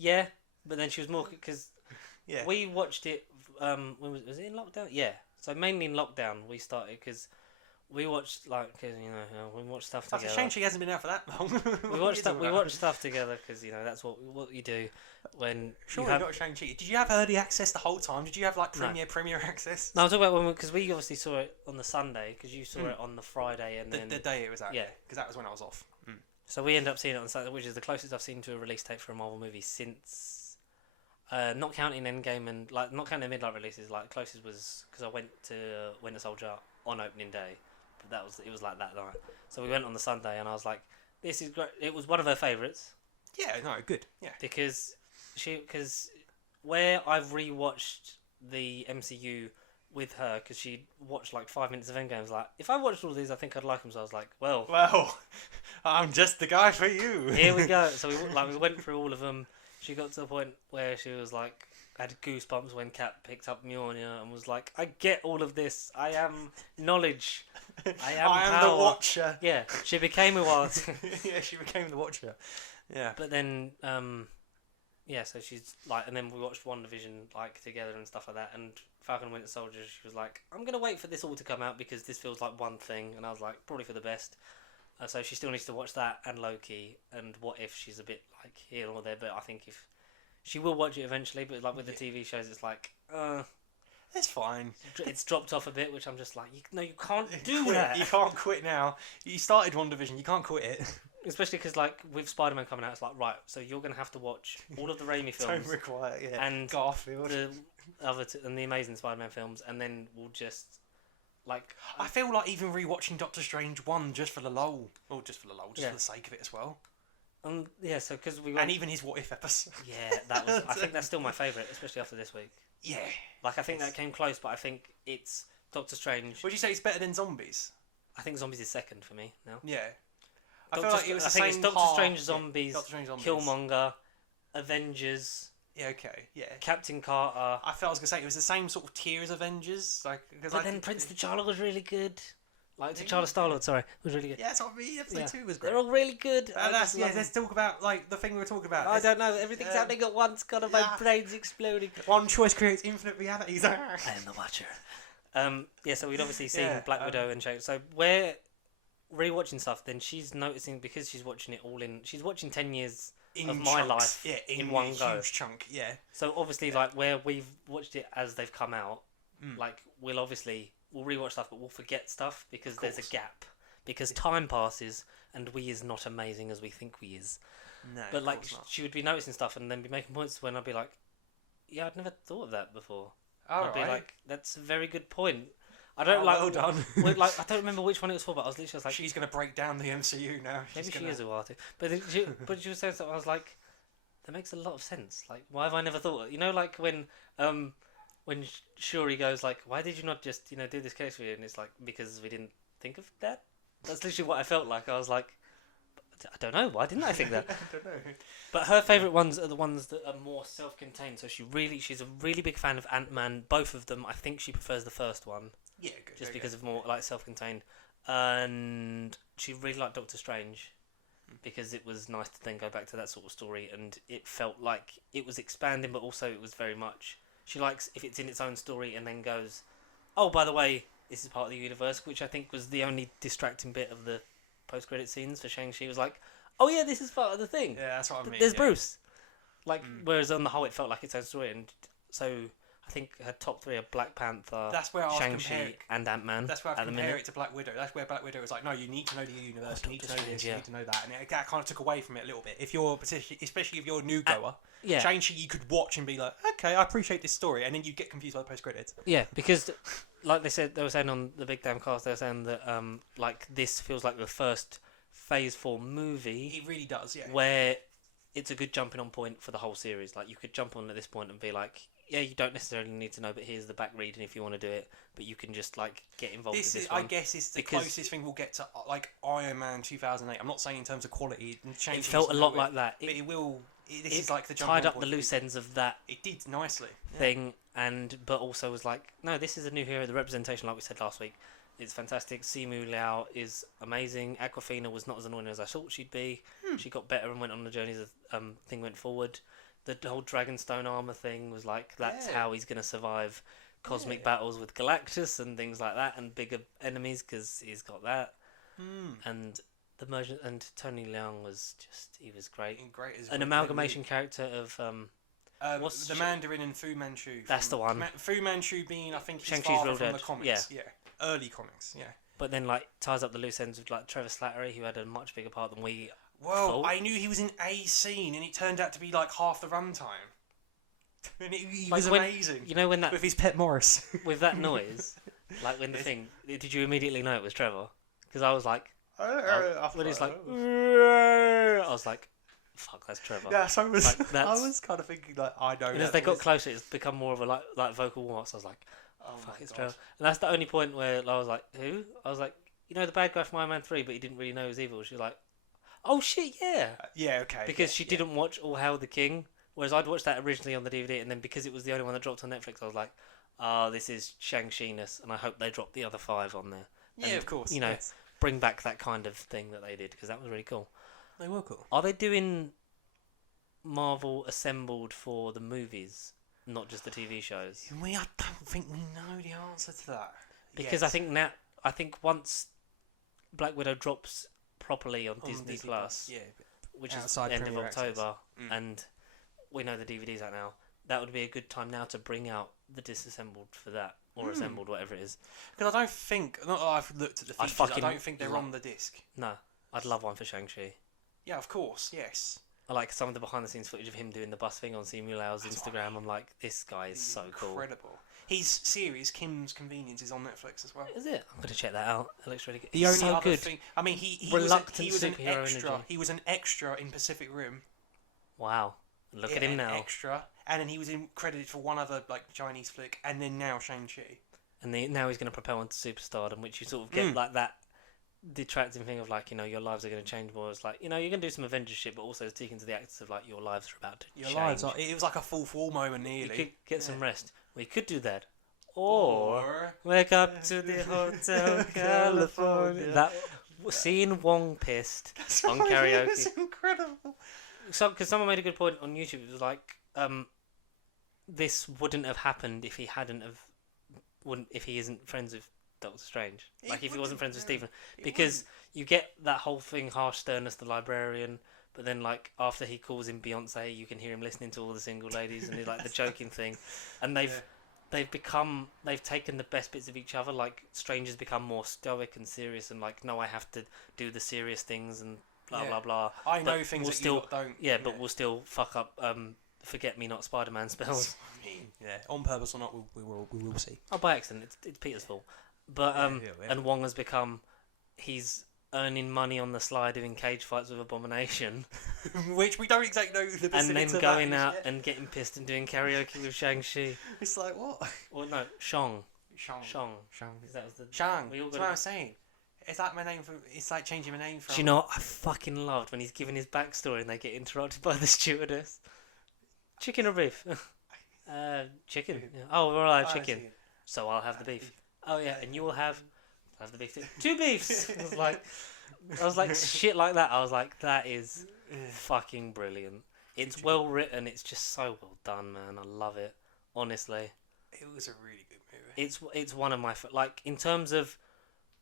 Yeah, but then she was more because we watched it. When was it in lockdown? Yeah, so mainly in lockdown we started because we watched because we watched stuff together. Shang-Chi hasn't been out for that long. we watched stuff together because that's what you do when. Sure, you got Shang-Chi. Did you have early access the whole time? Did you have like premiere access? No, I'm talking about because we obviously saw it on the Sunday because you saw it on the Friday and then the day it was out. Yeah, because that was when I was off. So we ended up seeing it on Saturday, which is the closest I've seen to a release date for a Marvel movie since, not counting Endgame and not counting the midnight releases. Like closest was because I went to Winter Soldier on opening day, but it was like that night. So we went on the Sunday, and I was like, "This is great." It was one of her favourites. Yeah, no, good. Yeah, because where I've rewatched the MCU. With her, because she watched like 5 minutes of Endgame. I was like, if I watched all these, I think I'd like them. So I was like, well, I'm just the guy for you. Here we go. So we went through all of them. She got to the point where she was like, had goosebumps when Kat picked up Mjolnir and was like, I get all of this. I am knowledge. I am the Watcher. Yeah, she became a wild. Yeah, she became the Watcher. Yeah, but then so she's like, and then we watched WandaVision like together and stuff like that, and Falcon and Winter Soldier. She was like, I'm gonna wait for this all to come out because this feels like one thing, and I was like, probably for the best. So she still needs to watch that and Loki and What If. She's a bit like here or there, but I think if she will watch it eventually. But like with the TV shows, it's like, it's fine. It's dropped off a bit, which I'm just like, you can't do that. You can't quit now. You started WandaVision. You can't quit it. Especially because, like, with Spider-Man coming out, it's like, right, so you're going to have to watch all of the Raimi films. Don't require, and Garfield. The other and the Amazing Spider-Man films, and then we'll just, like... I feel like even rewatching Doctor Strange 1 just for the lol. Or just for the sake of it as well. So because we... And even his What If episode. Yeah, that was... I think that's still my favourite, especially after this week. Yeah. Like, I think that came close, but I think it's Doctor Strange... Would you say it's better than Zombies? I think Zombies is second for me now. Yeah. I feel like it was the same. It's Doctor Strange, Zombies, Killmonger, Avengers. Yeah, okay, yeah. Captain Carter. I felt I was gonna say it was the same sort of tier as Avengers, like. But then Prince T'Challa was really good. Like T'Challa Star-Lord, sorry, was really good. Yeah, that's what I mean. Episode 2 was great. They're all really good. Let's talk about like the thing we were talking about. I don't know. Everything's happening at once. God, my brain's exploding. One choice creates infinite realities. I am the Watcher. So we'd obviously seen Black Widow and Shang. So we're rewatching stuff. Then she's noticing because she's watching it all in. She's watching 10 years of my life in one go. Huge chunk. Yeah. So obviously, like where we've watched it as they've come out, like we'll rewatch stuff, but we'll forget stuff because there's a gap. Because time passes and we is not amazing as we think we is. No. But like she would be noticing stuff and then be making points when I'd be like, yeah, I'd never thought of that before. I'd be like, that's a very good point. I don't well done. I don't remember which one it was for, but I was literally like, she's gonna break down the MCU now. Maybe she is a while too. But she was saying something. I was like, that makes a lot of sense. Like, why have I never thought? You know, like when Shuri goes like, why did you not just do this case for you? And it's like, because we didn't think of that. That's literally what I felt like. I was like, I don't know. Why didn't I think that? I don't know. But her favourite ones are the ones that are more self-contained. So she's a really big fan of Ant-Man. Both of them. I think she prefers the first one. Yeah, good. Just because of more like self-contained. And she really liked Doctor Strange because it was nice to then go back to that sort of story, and it felt like it was expanding, but also it was very much. She likes if it's in its own story and then goes, oh, by the way, this is part of the universe, which I think was the only distracting bit of the post-credit scenes for Shang-Chi. Was like, oh yeah, this is part of the thing. Yeah, that's what I mean. There's Bruce. Like, whereas on the whole, it felt like its own story, and so I think her top 3 are Black Panther, Shang-Chi, and Ant-Man. That's where I compare it to Black Widow. That's where Black Widow was like, no, you need to know the universe, you need to know this, you need to know that, and that kind of took away from it a little bit. If you're especially if you're a new goer, Shang-Chi you could watch and be like, okay, I appreciate this story, and then you get confused by the post credits. Yeah, because like they were saying on the Big Damn Cast, they were saying that like this feels like the first Phase 4 movie. It really does, yeah. Where it's a good jumping on point for the whole series. Like you could jump on at this point and be like, yeah, you don't necessarily need to know, but here's the back reading if you want to do it. But you can just like get involved with this one. I guess is the closest thing we'll get to like Iron Man 2008. I'm not saying in terms of quality. It felt a lot like that. But it will. This is like the tied up the loose ends of that. It did nicely. Thing, but also was like, no, this is a new hero. The representation, like we said last week, is fantastic. Simu Liao is amazing. Aquafina was not as annoying as I thought she'd be. She got better and went on the journey as the thing went forward. The whole Dragonstone armor thing was like, that's how he's going to survive cosmic battles with Galactus and things like that, and bigger enemies because he's got that. And the merger, and Tony Leung was he was great. An amalgamation character of the Mandarin and Fu Manchu. That's the one. Fu Manchu being, I think, Shang-Chi's father real from dead. the comics. Yeah, early comics. Yeah. But then like ties up the loose ends with like Trevor Slattery, who had a much bigger part than we. Well, I knew he was in a scene, and it turned out to be like half the runtime. And he was amazing. You know when that with his pet Morris. With that noise, like when the thing. Did you immediately know it was Trevor? Because I was like, when he's like, I was like, fuck, that's Trevor. Yeah, so was, like, I was kind of thinking like, I know. And as they got closer, it's become more of a like vocal warm-ups. I was like, oh fuck, it's Trevor. And that's the only point where I was like, who? I was like, you know, the bad guy from Iron Man 3, but he didn't really know he was evil. She was like, oh shit, yeah. Yeah, okay. Because she didn't watch All Hail the King, whereas I'd watched that originally on the DVD, and then because it was the only one that dropped on Netflix, I was like, this is Shang-Chi-ness, and I hope they drop the other 5 on there. Yeah, of course. You know, bring back that kind of thing that they did, because that was really cool. They were cool. Are they doing Marvel assembled for the movies, not just the TV shows? I don't think we know the answer to that. Because I think once Black Widow drops properly on Disney Plus, which is the end of October, and we know the DVD's out now, that would be a good time now to bring out the disassembled for that, or assembled, whatever it is. Because I don't think, not that I've looked at the features, I don't think they're on the disc. No, I'd love one for Shang-Chi. Yeah, of course, yes. I like some of the behind-the-scenes footage of him doing the bus thing on Simu Liao's Instagram. I'm like, this guy is so cool. Incredible. His series, Kim's Convenience, is on Netflix as well. Is it? I'm going to check that out. It looks really good. The only other thing... I mean, he was an extra. Energy. He was an extra in Pacific Rim. Wow. Look at him now. Extra. And then he was credited for one other like Chinese flick, and then now Shang-Chi. And now he's going to propel into superstardom, which you sort of get like that detracting thing of like, you know, your lives are going to change more. It's like, you know, you're going to do some Avengers shit, but also speaking to the actors of like, your lives are about to change. It was like a full moment nearly. You could get some rest. We could do that, Or wake up to the Hotel California. That seeing Wong pissed on karaoke. It's incredible. So, because someone made a good point on YouTube, it was like, this wouldn't have happened if he if he isn't friends with Doctor Strange. Like if he wasn't friends with Stephen, because you get that whole thing, harsh sternness, the librarian. But then, like after he calls him Beyonce, you can hear him listening to all the single ladies and he's like the joking thing, and they've taken the best bits of each other. Like Strange has become more stoic and serious, and like no, I have to do the serious things and blah blah blah. I know things we'll that still you don't. Yeah, but we'll still fuck up. Forget me not Spider-Man spells. I mean, on purpose or not, we will see. Oh, by accident. It's Peter's fault. But and Wong has become, he's earning money on the sly doing cage fights with Abomination, which we don't exactly know the and then going out and getting pissed and doing karaoke with Shang-Chi. It's like what? Or no, Shang. Shang. That was the Shang. We all That's what I was saying. Is that my name? It's like changing my name from. Do you know what I fucking loved when he's giving his backstory and they get interrupted by the stewardess? Chicken or beef? Chicken. Yeah. Oh, we're all out of chicken. So I'll have the beef. Oh yeah, and you will have the beef too. 2 beefs. I was like shit like that. I was like, that is fucking brilliant. It's well written. It's just so well done, man. I love it. Honestly, it was a really good movie. It's one of my like in terms of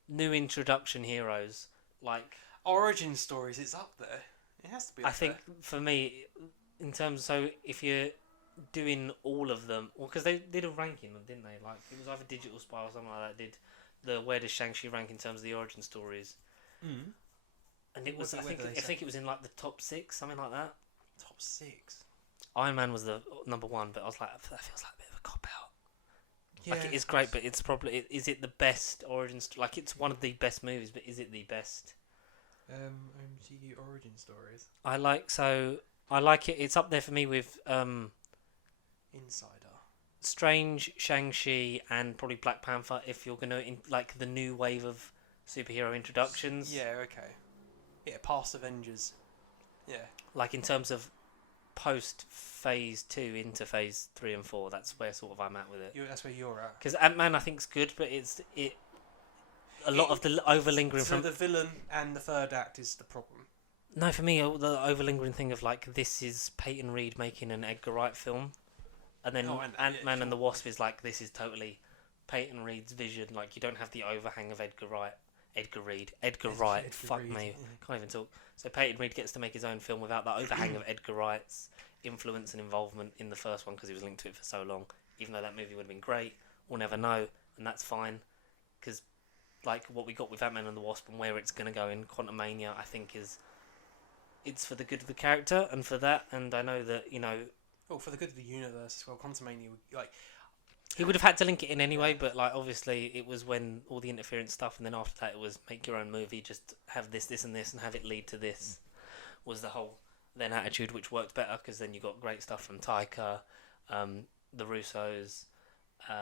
new introduction heroes, like origin stories. It's up there. It has to be. I think for me, in terms, so if you're doing all of them, well, because they did a ranking, didn't they? Like it was either Digital Spy or something like that. Did the where does Shang-Chi rank in terms of the origin stories? Mm. And it was I think it was in like the top 6, something like that. Top 6. Iron Man was the number 1, but I was like, that feels like a bit of a cop out. Yeah, like it is great, but it's probably is it the best origin? Like it's one of the best movies, but is it the best? MCU origin stories. I like it. It's up there for me with Insider, Strange, Shang-Chi, and probably Black Panther. If you're gonna like the new wave of superhero introductions. Yeah. Okay. Yeah. Past Avengers. Yeah. Like in terms of post Phase 2 into Phase 3 and 4, that's where sort of I'm at with it. That's where you're at. Because Ant-Man I think's good, but a lot of the overlingering from the villain and the third act is the problem. No, for me, the overlingering thing of like this is Peyton Reed making an Edgar Wright film, and then Ant-Man and the Wasp is like this is totally Peyton Reed's vision. Like you don't have the overhang of Edgar Wright. Fuck me, can't even talk. So Peyton Reed gets to make his own film without the overhang of Edgar Wright's influence and involvement in the first one because he was linked to it for so long. Even though that movie would have been great, we'll never know, and that's fine. Because like what we got with Ant-Man and the Wasp and where it's going to go in Quantumania, I think it's for the good of the character and for that, and I know that for the good of the universe as well. Quantumania, like he would have had to link it in anyway, but like obviously it was when all the interference stuff, and then after that it was make your own movie, just have this and this, and have it lead to this. Was the whole then attitude, which worked better because then you got great stuff from Taika, the Russos, who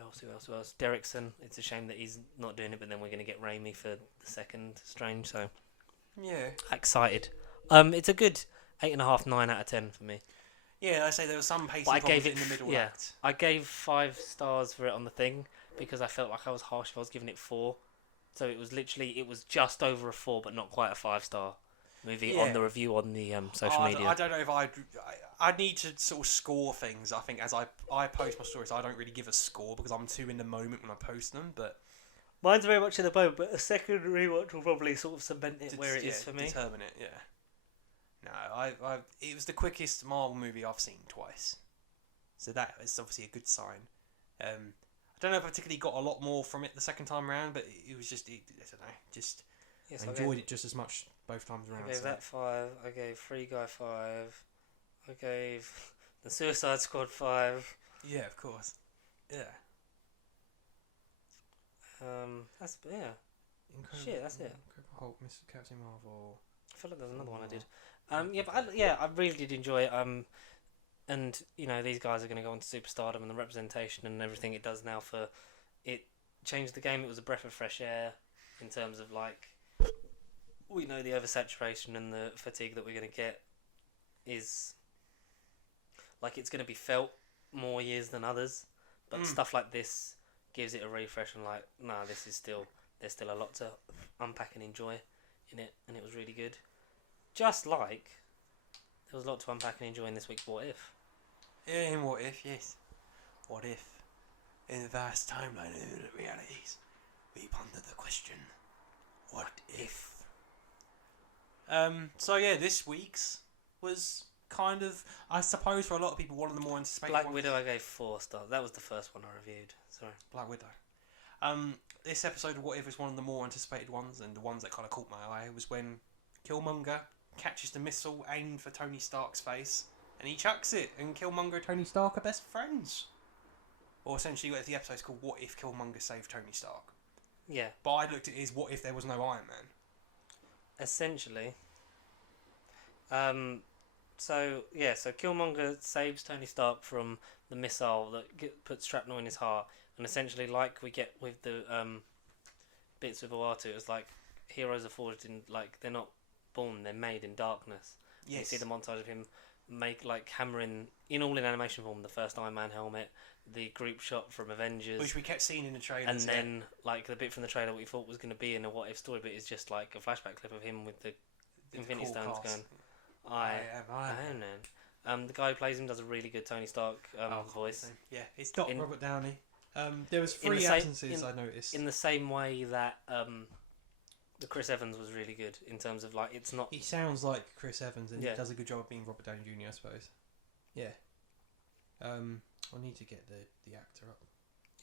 else? Derrickson. It's a shame that he's not doing it, but then we're going to get Raimi for the second Strange, so yeah, excited. It's a good 8.5, 9 out of 10 for me. Yeah, I say there was some pacing problems in the middle act. I gave 5 stars for it on the thing because I felt like I was harsh if I was giving it 4. So it was just over a 4, but not quite a 5-star movie on the review on the social media. I don't know if I need to sort of score things. I think as I post my stories, I don't really give a score because I'm too in the moment when I post them. But mine's very much in the moment. But a second rewatch will probably sort of cement it where it is for me. Determine it, yeah. No, it was the quickest Marvel movie I've seen twice, so that is obviously a good sign. I don't know if I particularly got a lot more from it the second time around, but it was just I don't know, just yes, I enjoyed it just as much both times around. I gave that 5. I gave Free Guy 5. I gave the Suicide Squad 5. Yeah, of course. Yeah. That's that's it. Incredible Hulk, Mr. Captain Marvel. I feel like there's another one I did. I really did enjoy it. And these guys are going to go on to superstardom, and the representation and everything it does now for it changed the game. It was a breath of fresh air in terms of like we know the oversaturation and the fatigue that we're going to get is like it's going to be felt more years than others, But stuff like this gives it a refresh and like, nah, there's still a lot to unpack and enjoy in it, and it was really good. Just like there was a lot to unpack and enjoy in this week's What If. Yeah, in What If, yes. What if, in the vast timeline of realities, we ponder the question, what if? So yeah, this week's was kind of, I suppose for a lot of people, one of the more anticipated Black ones. Widow I gave 4 stars. That was the first one I reviewed. Sorry. Black Widow. This episode of What If is one of the more anticipated ones, and the ones that kind of caught my eye was when Killmonger catches the missile aimed for Tony Stark's face, and he chucks it, and Killmonger and Tony Stark are best friends. Or essentially, the episode's called What If Killmonger Saved Tony Stark? Yeah. But I looked at it as what if there was no Iron Man? Essentially. So Killmonger saves Tony Stark from the missile that puts shrapnel in his heart, and essentially, like we get with the bits with Uatu, it's like heroes are forged in, like, they're not born, they're made in darkness. Yes. You see the montage of him hammering in animation form the first Iron Man helmet, the group shot from Avengers, which we kept seeing in the trailers, and then like the bit from the trailer we thought was going to be in a What If story, but it's just like a flashback clip of him with the Infinity Stones going, I am man. The guy who plays him does a really good Tony Stark voice. Yeah, it's not Robert Downey. There was 3 absences I noticed. In the same way that the Chris Evans was really good in terms of like, it's not. He sounds like Chris Evans, and he does a good job of being Robert Downey Jr. I suppose. Yeah. I need to get the actor up.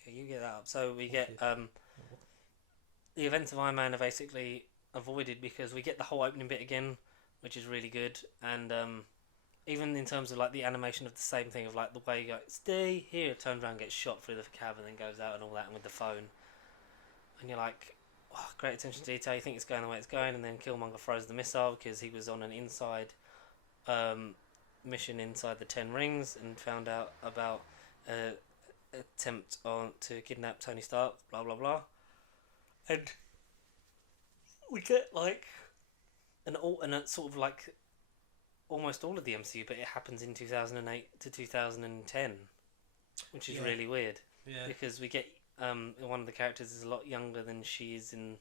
Yeah, you get that up. So we get the events of Iron Man are basically avoided because we get the whole opening bit again, which is really good, and even in terms of like the animation of the same thing of like the way you go, stay here, turns around, gets shot through the cab, and then goes out and all that, and with the phone, and you're like, oh, great attention to detail. You think it's going the way it's going, and then Killmonger throws the missile because he was on an inside mission inside the 10 Rings and found out about attempt to kidnap Tony Stark, blah blah blah, and we get like an alternate sort of like almost all of the MCU, but it happens in 2008 to 2010, which is really weird. Yeah, because we get one of the characters is a lot younger than she is in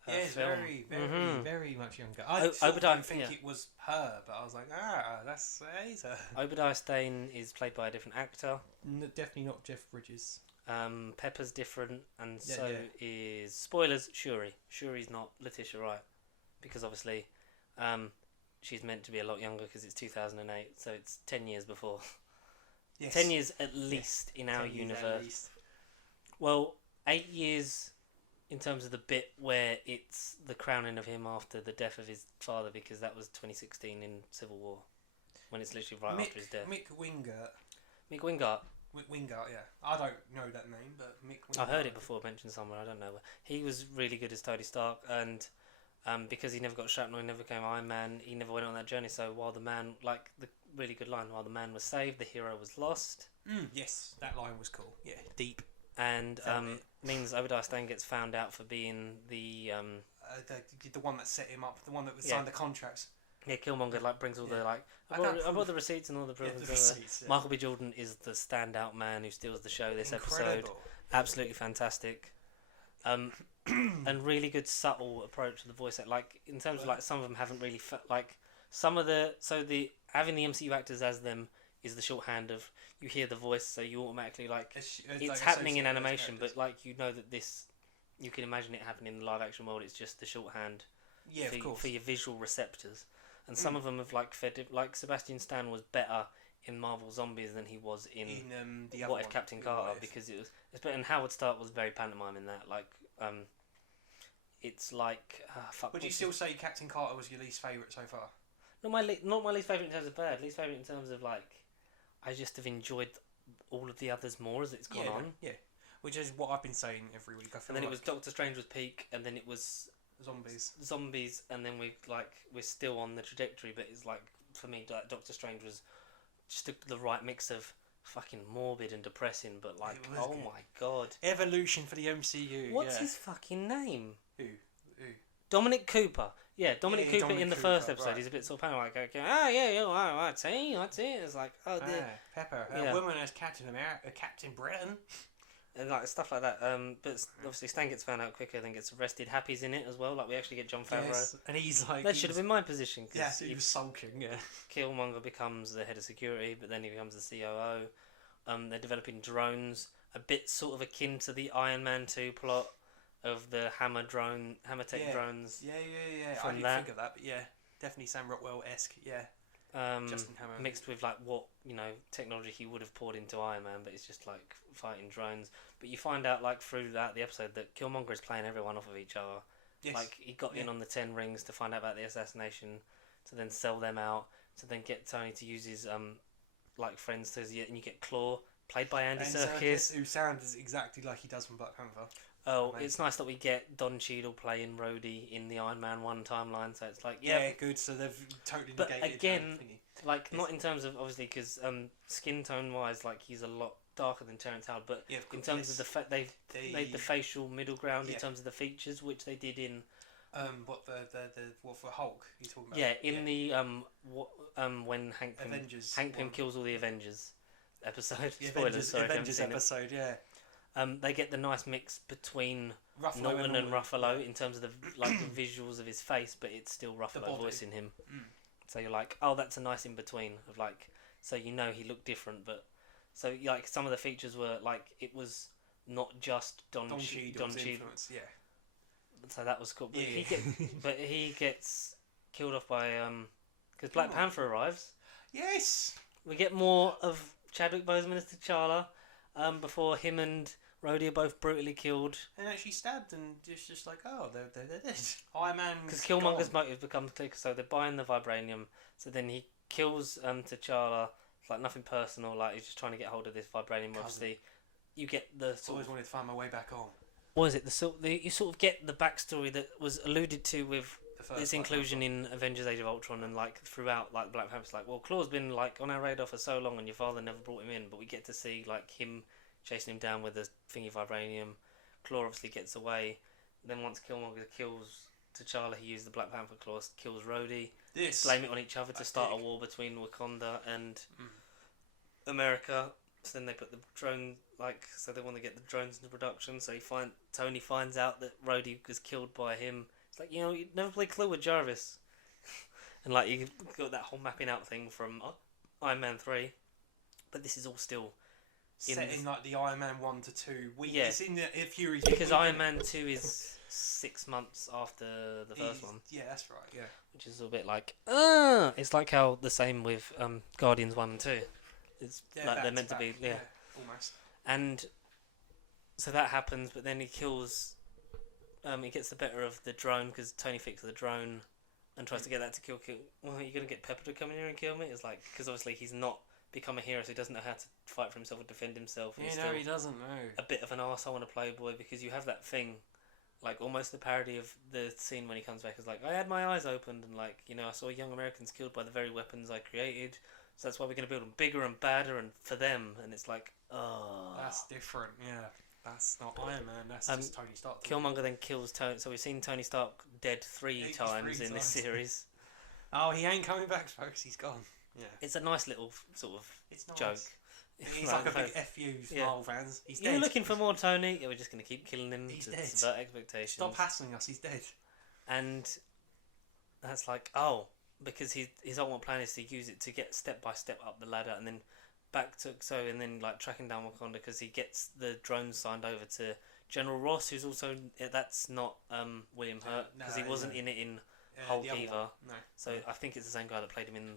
film. very much younger. I didn't think it was her, but I was like, that's her. Obadiah Stane is played by a different actor. Definitely not Jeff Bridges. Pepper's different, and is, spoilers, Shuri. Shuri's not Letitia Wright, because obviously she's meant to be a lot younger because it's 2008, so it's 10 years before. Yes. 10 years at least in our universe. Well, 8 years in terms of the bit where it's the crowning of him after the death of his father, because that was 2016 in Civil War, when it's literally after his death. Mick Wingert. Mick Wingert. Wingert, yeah. I don't know that name, but Mick Wingert. I've heard it before mentioned somewhere, I don't know where. He was really good as Tony Stark, and because he never got shrapnel, he never became Iron Man, he never went on that journey, so while the man, like the really good line, while the man was saved, the hero was lost. Yes, that line was cool. Yeah, deep. And means Obadiah Stane gets found out for being the one that set him up, the one that signed the contracts. Yeah, Killmonger brings all the I brought the receipts and all the proof. Michael B. Jordan is the standout man who steals the show this episode. Absolutely fantastic. And really good subtle approach to the voice. Like in terms of like some of them haven't really like some of the having the MCU actors as them is the shorthand of you hear the voice, so you automatically it's like happening in animation, but like you know that this you can imagine it happening in the live action world. It's just the shorthand for your visual receptors. And some of them have like Sebastian Stan was better in Marvel Zombies than he was in the What If Captain Carter, because it's better. And Howard Stark was very pantomime in that. Like it's like Would you still say Captain Carter was your least favourite so far? Not my least favourite in terms of bad. Least favourite in terms of like I just have enjoyed all of the others more as it's gone on. Yeah, which is what I've been saying every week. And then it was Doctor Strange was peak, and then it was Zombies, and then we're still on the trajectory. But it's like for me, like, Doctor Strange was just the right mix of fucking morbid and depressing, but like good. My god, evolution for the MCU. What's his fucking name? Who? Dominic Cooper. Yeah, Dominic Cooper in the first episode, he's a bit sort of paranoid, like, I see. It's like, Pepper, yeah. A woman as Captain America, Captain Britain. And like stuff like that. But obviously Stan gets found out quicker, then gets arrested. Happy's in it as well. Like we actually get John Favreau. Yes, and he's like... That should have been my position. Yeah, he was sulking, yeah. Killmonger becomes the head of security, but then he becomes the COO. They're developing drones, a bit sort of akin to the Iron Man 2 plot of the Hammer tech drones. Yeah. I didn't think of that, but yeah, definitely Sam Rockwell-esque, yeah. Justin Hammer. Mixed with like what technology he would have poured into Iron Man, but it's just like fighting drones. But you find out like throughout the episode that Killmonger is playing everyone off of each other. Yes. Like he got in on the 10 rings to find out about the assassination, to then sell them out, to then get Tony to use his like friends to, and you get Claw played by Andy Serkis, who sounds exactly like he does from Black Panther. Oh, amazing. It's nice that we get Don Cheadle playing Rhodey in the Iron Man 1 timeline, so it's like... Yeah, good, so they've totally negated... But again, like, not in terms of, obviously, because skin tone-wise, like, he's a lot darker than Terrence Howard, but in terms of the fact they've made the facial middle ground in terms of the features, which they did in... what for Hulk you talking about? Yeah, in the, when Hank Pym kills all the Avengers episode. Spoilers, Avengers episode, yeah. They get the nice mix between Ruffalo Nolan and Ruffalo in terms of the the visuals of his face, but it's still Ruffalo voicing him. So you're like, oh, that's a nice in between of like, so he looked different, but so like some of the features were like it was not just Don Cheadle's influence, yeah. So that was cool, but he gets killed off by because Black Panther arrives. Yes, we get more of Chadwick Boseman as T'Challa. Before him and Rhodey are both brutally killed. And actually stabbed, and just like, oh, they're dead. Iron Man. Because Killmonger's motive becomes clear, so they're buying the vibranium. So then he kills T'Challa. It's like nothing personal. Like he's just trying to get hold of this vibranium. Obviously, you get the. Always wanted to find my way back on. What is it? You sort of get the backstory that was alluded to with its inclusion in Avengers: Age of Ultron, and like throughout, like Black Panther's like, well, Claw's been like on our radar for so long, and your father never brought him in, but we get to see like him chasing him down with the thingy vibranium. Claw obviously gets away. Then once Killmonger kills T'Challa, he uses the Black Panther claw, kills Rhodey. Blame it on each other to start a war between Wakanda and America. So then they put the drone, so they want to get the drones into production. So Tony finds out that Rhodey was killed by him. It's like, you never played Clue with Jarvis. And like you got that whole mapping out thing from Iron Man 3. But this is all still set in like the Iron Man 1 to 2. It's in the Fury. Because Iron Man 2 is 6 months after the first one. Yeah, that's right. Yeah. Which is a bit like, it's like how the same with Guardians 1 and 2. It's like they're meant to be, almost. And so that happens, but then he kills. He gets the better of the drone because Tony fixes the drone and tries to get that to kill. Well, are you gonna get Pepper to come in here and kill me? It's like because obviously he's not become a hero, so he doesn't know how to fight for himself or defend himself. He doesn't know. A bit of an arsehole and a playboy because you have that thing, like almost the parody of the scene when he comes back is like, I had my eyes opened and like I saw young Americans killed by the very weapons I created. So that's why we're going to build them bigger and badder and for them. And it's like, oh. That's different, yeah. That's not Iron Man, that's just Tony Stark. Killmonger then kills Tony. So we've seen Tony Stark dead three times in this series. Oh, he ain't coming back, folks. He's gone. Yeah. It's a nice little sort of joke. He's like a big FU for Marvel fans. He's dead. You're looking for more Tony? Yeah, we're just going to keep killing him to subvert expectations. Stop hassling us, he's dead. And that's like, because his ultimate plan is to use it to get step by step up the ladder and then back to and then like tracking down Wakanda because he gets the drones signed over to General Ross, who's also that's not William Hurt because he wasn't in it in Hulk either. No. So I think it's the same guy that played him in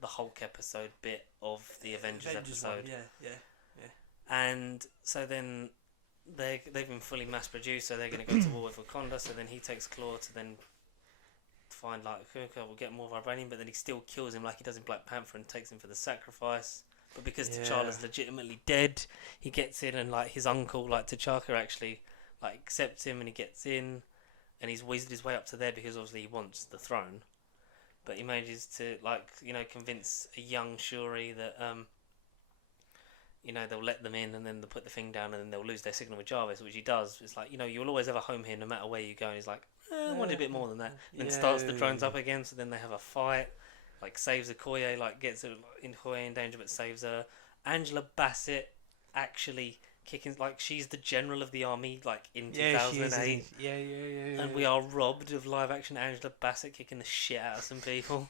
the Hulk episode bit of the Avengers episode. Yeah. And so then they've been fully mass produced, so they're going to go to war with Wakanda. So then he takes Claw to then find like, okay, we'll get more vibranium, but then he still kills him like he does in Black Panther and takes him for the sacrifice. But because T'Challa's legitimately dead, he gets in and like his uncle, like T'Chaka, actually like accepts him and he gets in and he's weaseled his way up to there because obviously he wants the throne. But he manages to convince a young Shuri that they'll let them in and then they'll put the thing down and then they'll lose their signal with Jarvis, which he does. It's like, you'll always have a home here no matter where you go. And he's like, I wanted a bit more than that. And then starts the drones up again, so then they have a fight. Like, saves Okoye, like, gets Okoye in danger but saves her. Angela Bassett actually kicking, like, she's the general of the army, like, in 2008. Yeah. And we are robbed of live action Angela Bassett kicking the shit out of some people.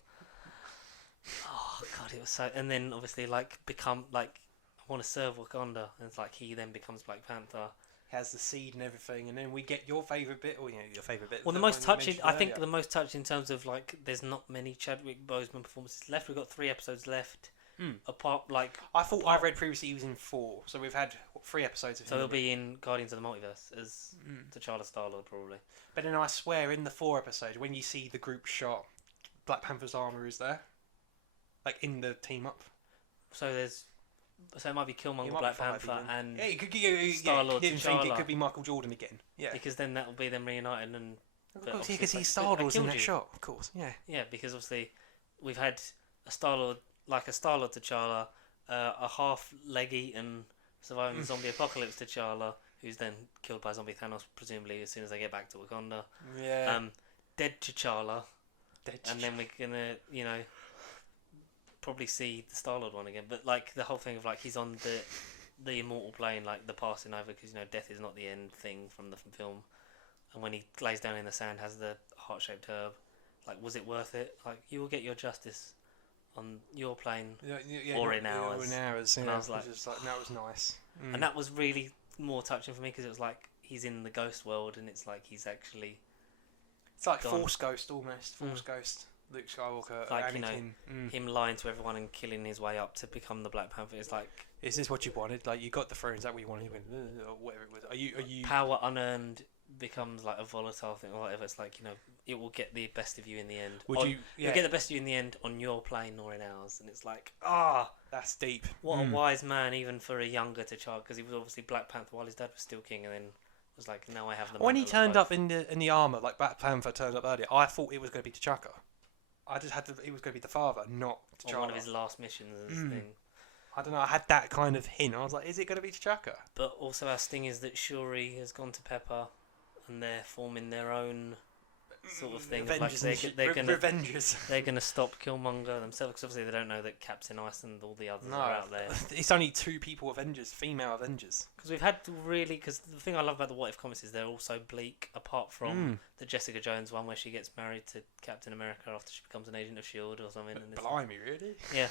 Oh, God, it was so... And then, obviously, like, become, like... I want to serve Wakanda, and it's like he then becomes Black Panther. Has the seed and everything, and then we get your favourite bit, or your favourite bit. Well, the most touching, I think, the most touching in terms of like, there's not many Chadwick Boseman performances left. We've got 3 episodes left. Apart, like, I read previously he was in 4, so we've had 3 episodes of him. So he'll be in Guardians of the Multiverse as T'Challa Star-Lord probably. But then I swear, in the 4 episodes, when you see the group shot, Black Panther's armor is there, like in the team up. So it might be Killmonger, Black Panther, and Star-Lord. Didn't think it could be Michael Jordan again. Yeah, because then that will be them reunited and. Because he's Star-Lord's in that shot, of course. Yeah. Yeah, because obviously we've had a Star-Lord T'Challa, a half-leggy and surviving the zombie apocalypse T'Challa, who's then killed by zombie Thanos presumably as soon as they get back to Wakanda. Yeah. Dead T'Challa. And then we're gonna, probably see the Star-Lord one again, but like the whole thing of like he's on the immortal plane, like the passing over, because death is not the end thing from the film, and when he lays down in the sand has the heart-shaped herb, like, was it worth it? Like, you will get your justice on your plane or in ours. And I was like, that was nice. And that was really more touching for me because it was like he's in the ghost world and it's like he's actually, it's like Force Ghost almost. Force Ghost. Luke Skywalker, like, him lying to everyone and killing his way up to become the Black Panther. It's like, is this what you wanted? Like, you got the throne, is that what you wanted? Or whatever it was. Are you power unearned becomes like a volatile thing or whatever. It's like, it will get the best of you in the end. You'll get the best of you in the end on your plane or in ours. And it's like, that's deep. What a wise man, even for a younger T'Challa, because he was obviously Black Panther while his dad was still king, and then was like, now I have the. When he turned up in the armor, like Black Panther turned up earlier, I thought it was going to be T'Chaka. I just it was going to be the father, not T'Challa. Or one of his last missions thing. I don't know, I had that kind of hint. I was like, is it going to be T'Chaka? But also our sting is that Shuri has gone to Pepper and they're forming their own sort of thing. Avengers, like they're gonna stop Killmonger themselves, because obviously they don't know that Captain Ice and all the others are out there. It's only 2 people Avengers, female Avengers. Because we've had because the thing I love about the What If comics is they're all so bleak, apart from the Jessica Jones one where she gets married to Captain America after she becomes an agent of S.H.I.E.L.D. or something. And blimey, really? Yeah.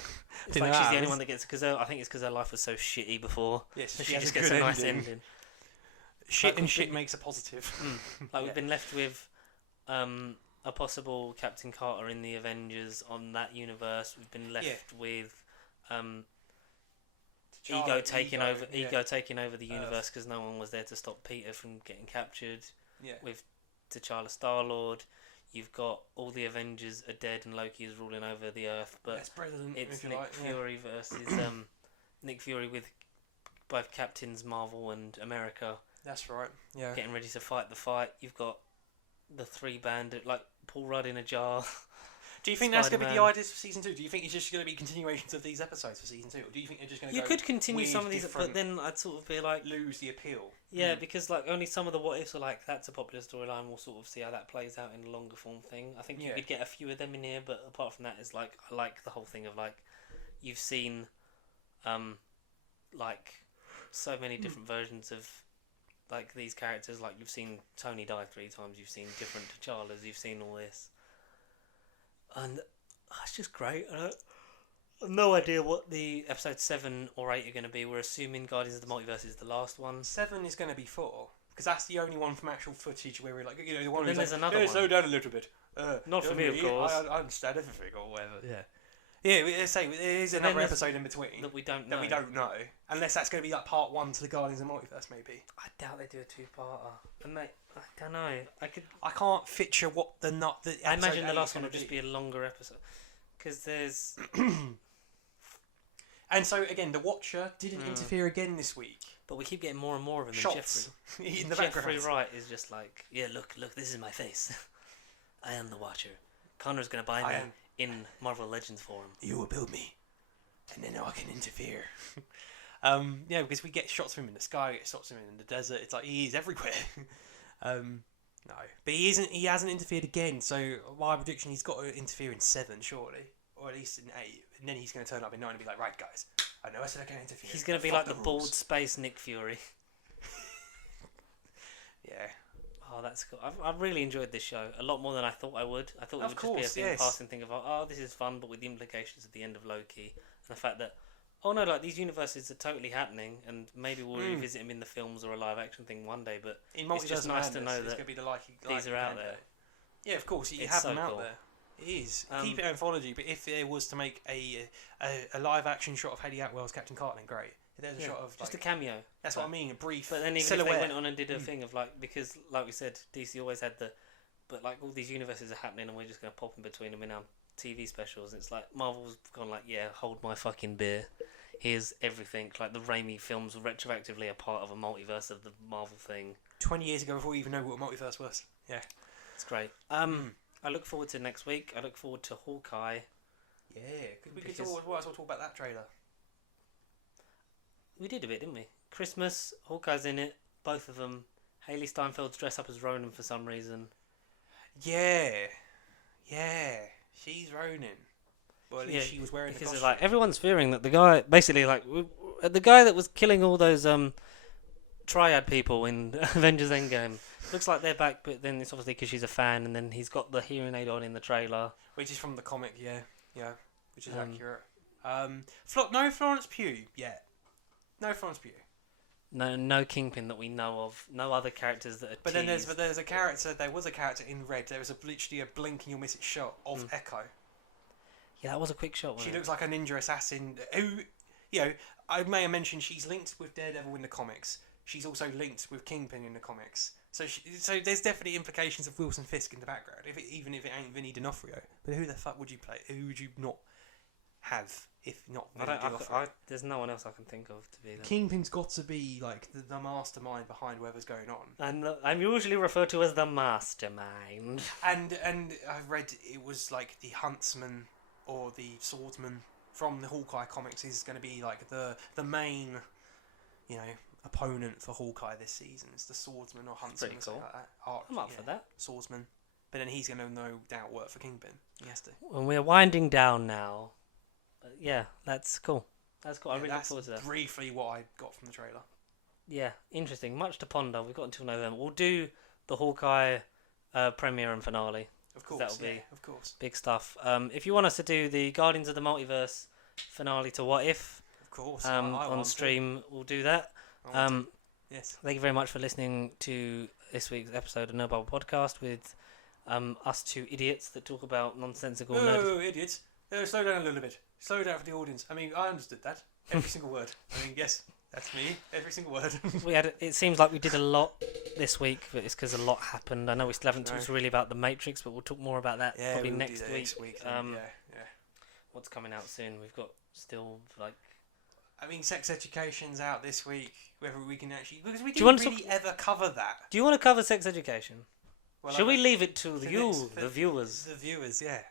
It's like she's the only one that gets, because I think it's because her life was so shitty before. Yes, she just gets a nice ending. Shit makes a positive. We've been left with a possible Captain Carter in the Avengers on that universe. We've been left with Ego taking over the universe because no one was there to stop Peter from getting captured. Yeah. With T'Challa Star-Lord, you've got all the Avengers are dead and Loki is ruling over the Earth, but it's Nick Fury versus Nick Fury with both Captains Marvel and America. That's right. Yeah. Getting ready to fight the fight. You've got the 3 bandit, like Paul Rudd in a jar. Do you think that's going to be the ideas for season 2? Do you think it's just going to be continuations of these episodes for season 2, or do you think they're just going to? You could continue some of these, but then I'd sort of be like, lose the appeal. Yeah, because like only some of the what ifs are like, that's a popular storyline. We'll sort of see how that plays out in a longer form thing. I think you could get a few of them in here, but apart from that, it's like I like the whole thing of like you've seen, like so many different versions of. Like these characters, like you've seen Tony die 3 times, you've seen different T'Challas, you've seen all this, and it's just great. I have no idea what the episode 7 or 8 are going to be. We're assuming Guardians of the Multiverse is the last one. 7 is going to be 4 because that's the only one from actual footage where we're like, the one. Then there's like, another one. Slow down a little bit. Not for me, of course. I understand everything or whatever. Yeah. Yeah, there is another episode in between that we don't know. Unless that's going to be like part 1 to the Guardians of the Multiverse, maybe. I doubt they do a 2-parter. And I don't know. I can't picture what I imagine the last one will just be a longer episode, because there's. And so again, the Watcher didn't interfere again this week. But we keep getting more and more of him. Shots in the Jeffrey background. Wright is just like, yeah, look, this is my face. I am the Watcher. Connor's going to buy me in Marvel Legends form. You will build me, and then I can interfere. Yeah, because we get shots of him in the sky, we get shots of him in the desert. It's like he's everywhere. No, but he isn't. He hasn't interfered again. So my prediction, he's got to interfere in 7, surely, or at least in 8, and then he's going to turn up in 9 and be like, "Right, guys, I know I said I can't interfere." He's going to be like the bald space Nick Fury. Yeah. Oh, that's cool. I've really enjoyed this show a lot more than I thought I would. I thought it would just be a passing thing of, oh, this is fun, but with the implications of the end of Loki and the fact that, oh no, like these universes are totally happening, and maybe we'll revisit them in the films or a live action thing one day. But it's just nice to know that these are out there. Yeah, of course, you have them out there. It is. Keep it anthology, but if there was to make a live action shot of Hayley Atwell's Captain Carter, then great. If there's a shot of just a cameo. That's what I mean, a brief. But then even silhouette. if they went on and did a thing of like, because like we said, DC always had but like all these universes are happening and we're just going to pop in between them in our TV specials. It's like Marvel's gone like, yeah, hold my fucking beer. Here's everything. Like the Raimi films were retroactively a part of a multiverse of the Marvel thing. 20 years ago before we even know what a multiverse was. Yeah. It's great. I look forward to next week. I look forward to Hawkeye. Yeah, we could talk about that trailer. We did a bit, didn't we? Christmas, Hawkeye's in it, both of them. Hayley Steinfeld's dressed up as Ronan for some reason. Yeah, she's Ronan. Well, at least she was wearing the costume. Because like everyone's fearing that the guy, basically like the guy that was killing all those triad people in Avengers Endgame, looks like they're back, but then it's obviously because she's a fan, and then he's got the hearing aid on in the trailer, which is from the comic, yeah, which is accurate. No Florence Pugh yet. No Florence Pugh. No Kingpin that we know of. No other characters that are. But then there's a character. There was a character in Red. There was literally a blink and you'll miss it shot of Echo. Yeah, that was a quick shot. She looks like a ninja assassin who, I may have mentioned she's linked with Daredevil in the comics. She's also linked with Kingpin in the comics. So there's definitely implications of Wilson Fisk in the background, even if it ain't Vinny D'Onofrio. But who the fuck would you play? Who would you not have if not Vinny D'Onofrio? There's no one else I can think of to be that. Kingpin's got to be like the mastermind behind whatever's going on. And I'm usually referred to as the mastermind. And I read it was like the huntsman or the swordsman from the Hawkeye comics is going to be like the main, opponent for Hawkeye this season. It's the swordsman or huntsman. Pretty cool. Like that. I'm up for that. Swordsman. But then he's going to no doubt work for Kingpin. He has to. And we're winding down now. Yeah, that's cool. That's cool. I really look forward to that. That's briefly what I got from the trailer. Yeah, interesting. Much to ponder. We've got until November. We'll do the Hawkeye premiere and finale. Of course, that'll be of course. Big stuff. If you want us to do the Guardians of the Multiverse finale to What If, of course, on stream, we'll do that. Yes. Thank you very much for listening to this week's episode of No Bubble Podcast with us two idiots that talk about nonsensical No, idiots. Slow down a little bit. Slow down for the audience. I mean, I understood that. Every single word. I mean, yes, that's me. Every single word. It seems like we did a lot this week, but it's because a lot happened. I know we still haven't talked really about The Matrix, but we'll talk more about that probably next week. Yeah. What's coming out soon? We've got still I mean, Sex Education's out this week. Whether we can actually, because we didn't really ever cover that. Do you want to cover Sex Education? Well, Should we leave it to the viewers? The viewers, yeah.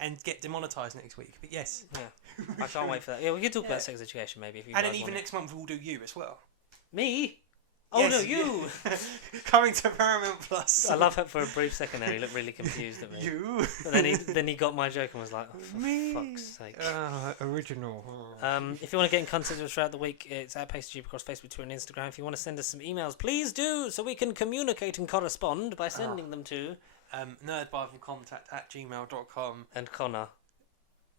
And get demonetised next week. But yes. Yeah. I can't wait for that. Yeah, we could talk about Sex Education maybe. If you and then even next month we'll do you as well. Me? Oh yes, no, you! Coming to Paramount Plus. I love how for a brief second there he looked really confused at me. You? But then he got my joke and was like, oh, for fuck's sake. Original. If you want to get in contact with us throughout the week, it's at PaceTube across Facebook, Twitter and Instagram. If you want to send us some emails, please do, so we can communicate and correspond by sending them to... nerdbiblecontact@gmail.com. And Connor,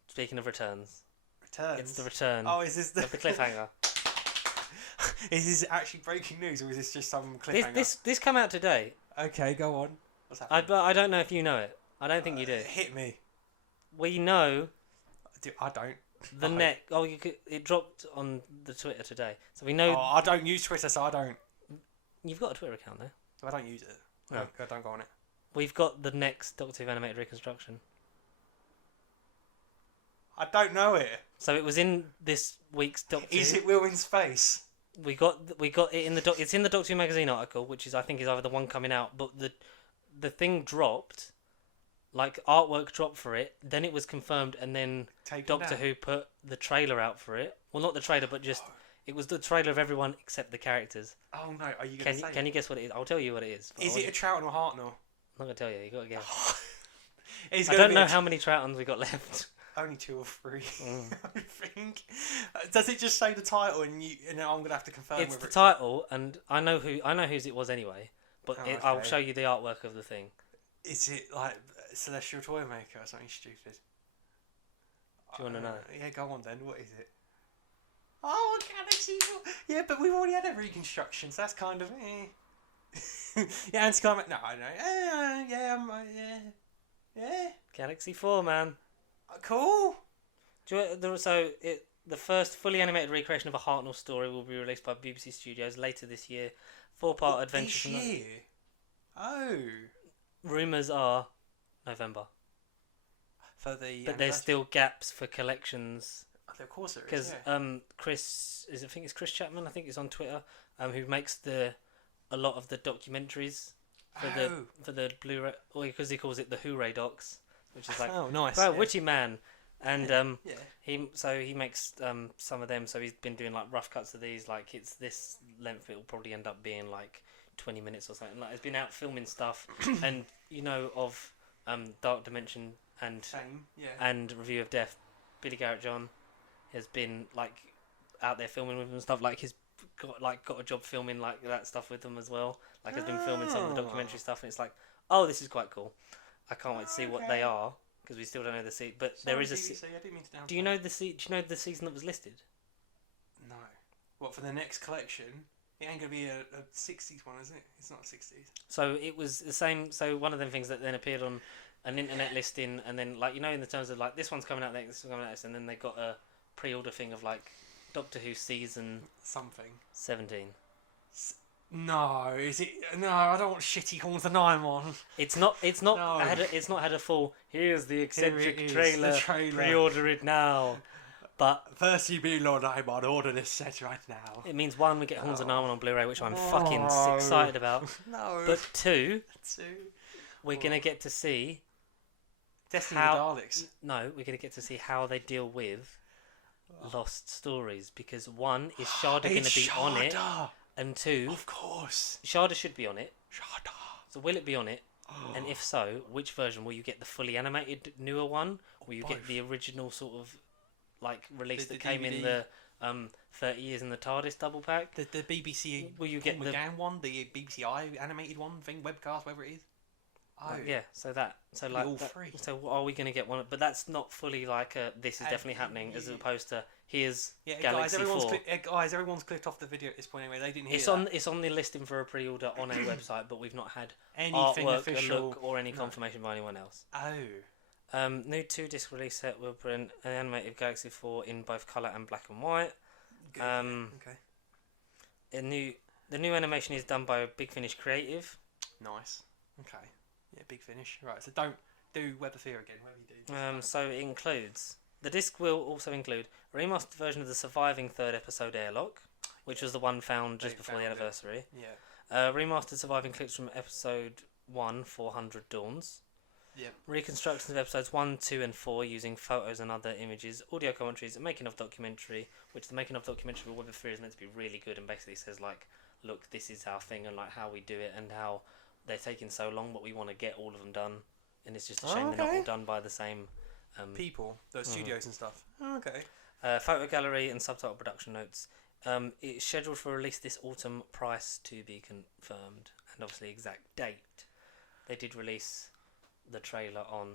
speaking of returns. Returns? It's the return is this of the cliffhanger. Is this actually breaking news, or is this just some cliffhanger? This come out today. Okay, go on. What's happening? But I don't know if you know it. I don't think you do. Hit me. We know. I don't. It dropped on the Twitter today, so we know. Oh, I don't use Twitter, so I don't. You've got a Twitter account though. I don't use it. No, I don't go on it. We've got the next Doctor Who animated reconstruction. I don't know it. So it was in this week's Doctor Who. Is it Will in Space? We got it in the It's in the Doctor Who magazine article, which I think is either the one coming out, but the thing dropped, like artwork dropped for it. Then it was confirmed, and then Doctor Who put the trailer out for it. Well, not the trailer, but just It was the trailer of everyone except the characters. Oh no, are you going to say Can you guess what it is? I'll tell you what it is. Is it a Troughton or Hartnell? I'm not going to tell you. You got to guess. I don't know how many Troughtons we got left. Only 2 or 3, I think. Does it just say the title and I'm going to have to confirm? It's the title, and I know whose it was anyway. But I'll show you the artwork of the thing. Is it like Celestial Toymaker or something stupid? Do you want to know? Yeah, go on then. What is it? Oh, Galaxy. Yeah, but we've already had a reconstruction, so that's kind of yeah, Azkaban. No, I know. Yeah. Galaxy 4, man. Cool. The first fully animated recreation of a Hartnell story will be released by BBC Studios later this year. 4-part adventure. This year? Oh. Rumours are November. But there's still gaps for collections. Oh, of course there is. Because I think it's Chris Chapman. I think it's on Twitter. Who makes a lot of the documentaries for the Blu-ray, or because he calls it the Hooray docs, which is like nice. Wow, witchy man. And he makes some of them. So he's been doing like rough cuts of these. Like it's this length. It will probably end up being like 20 minutes or something. Like he's been out filming stuff, and of Dark Dimension and Review of Death. Billy Garrett John has been like out there filming with them and stuff. Like he's got a job filming like that stuff with them as well. Like has been filming some of the documentary stuff, and it's like, oh, this is quite cool. I can't wait to see what they are. Because we still don't know the season, but there is a. Do you know the season that was listed? No. What for the next collection? It ain't gonna be a 60s one, is it? It's not 60s. So it was the same. So one of them things that then appeared on an internet listing, and then in the terms of like this one's coming out next, this one's coming out next, and then they got a pre-order thing of like Doctor Who season something 17. No, is it? No, I don't want shitty Horns of Nine one. It's not. No. It's not had a full. Here's the eccentric trailer. Pre-order it now. But first, you be Lord Aimon, order this set right now. It means 1, we get Horns of Nine on Blu-ray, which I'm fucking excited about. No. But 2, we're gonna get to see. Destiny of the Daleks. No, we're gonna get to see how they deal with lost stories, because 1 is Sharda gonna be on it. And 2, of course, Sharda should be on it. Sharda. So will it be on it? And if so, which version will you get? The fully animated newer one, or will you get the original sort of like release that came in the 30 years in the TARDIS double pack? The BBC. Will you get the McGann one, the BBC animated one thing, webcast, whatever it is? Oh yeah, so like all three. So are we going to get one? But that's not fully like this is definitely happening, as opposed to here's Galaxy 4. Guys, everyone's clicked off the video at this point anyway. They didn't hear It's on the listing for a pre-order on our website, but we've not had anything artwork, official, a look, or any confirmation by anyone else. New 2-disc release set will print an animated Galaxy 4 in both colour and black and white. Good. The new animation is done by Big Finish Creative. Nice. Okay. Yeah, Big Finish. Right, so don't do Web of Fear again. Whatever you do. So it includes. The disc will also include a remastered version of the surviving 3rd episode Airlock, which was the one found just before the anniversary. Yeah. Remastered surviving clips from episode 1, 400 Dawns. Yep. Reconstructions of episodes 1, 2 and 4 using photos and other images, audio commentaries, a making of documentary, which the making of documentary for Web of Fear is meant to be really good and basically says like, look, this is our thing and like how we do it and how they're taking so long, but we want to get all of them done, and it's just a shame they're not all done by the same people, those studios and stuff. Okay. Photo gallery and subtitle production notes. It's scheduled for release this autumn. Price to be confirmed, and obviously exact date. They did release the trailer on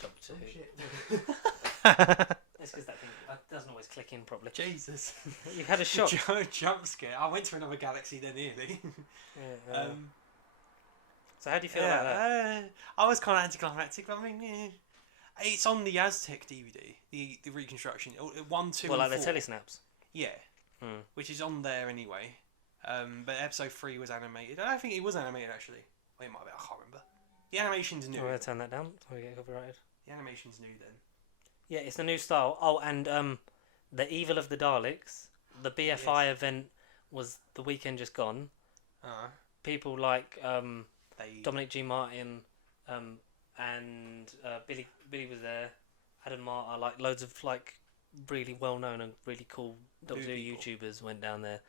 Doctor Who. That's because that thing doesn't always click in properly. Jesus. You had a shock. Jump scare. I went to another galaxy then, nearly. So how do you feel about that? I was kind of anticlimactic, but I mean, it's on the Aztec DVD, the reconstruction, 1, 2, well, and like 4. the telesnaps. Yeah, which is on there anyway. But episode 3 was animated. I don't think it was animated actually. Well, it might be. I can't remember. The animation's new. I'm going to turn that down so we get copyrighted. The animation's new then. Yeah, it's the new style. Oh, and the Evil of the Daleks, the BFI event was the weekend just gone. People like Dominic G. Martin and Billy was there. Adam Martyr, like loads of like really well known and really cool Doctor Who YouTubers went down there,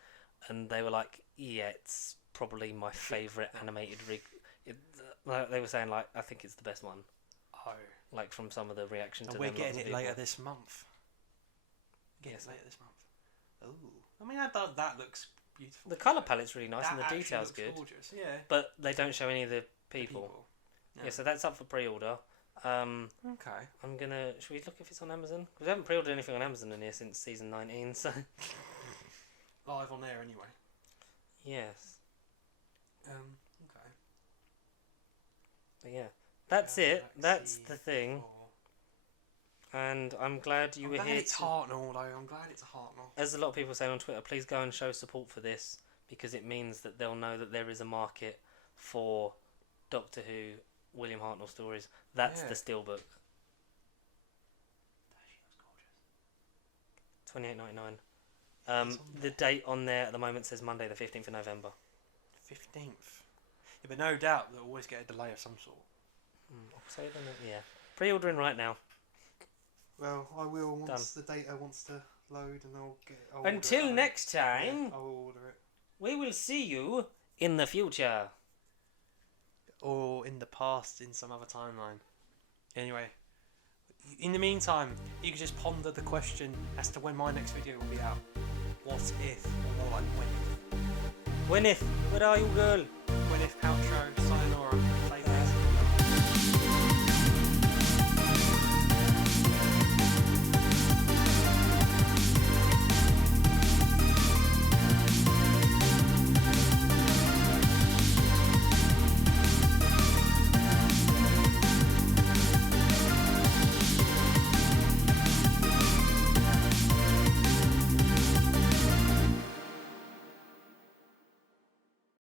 and they were like, "Yeah, it's probably my favourite animated rig." They were saying like, "I think it's the best one." Oh, like from some of the reactions. And we're getting it later this month. Later this month. Oh, I mean that looks beautiful. The colour palette's really nice and the detail's good. Gorgeous. Yeah. But they don't show any of the people. Yeah, so that's up for pre-order. Okay. I'm gonna. Should we look if it's on Amazon? Because we haven't pre-ordered anything on Amazon in here since season 19. So. Live on there anyway. Yes. Okay. But yeah, that's it. That's the thing. And I'm glad you were here. It's Hartnell, though. I'm glad it's a Hartnell. As a lot of people say on Twitter, please go and show support for this, because it means that they'll know that there is a market for Doctor Who William Hartnell stories. That's the steelbook. $28.99. The date on there at the moment says Monday the 15th of November. 15th. Yeah, but no doubt they'll always get a delay of some sort. October, yeah. Pre-ordering right now. Well, I will once the data wants to load, and I'll Until next time, yeah, I'll order it. We will see you in the future. Or in the past, in some other timeline. Anyway, in the meantime, you can just ponder the question as to when my next video will be out. What if, or more like when if? When if? Where are you, girl? When if outro.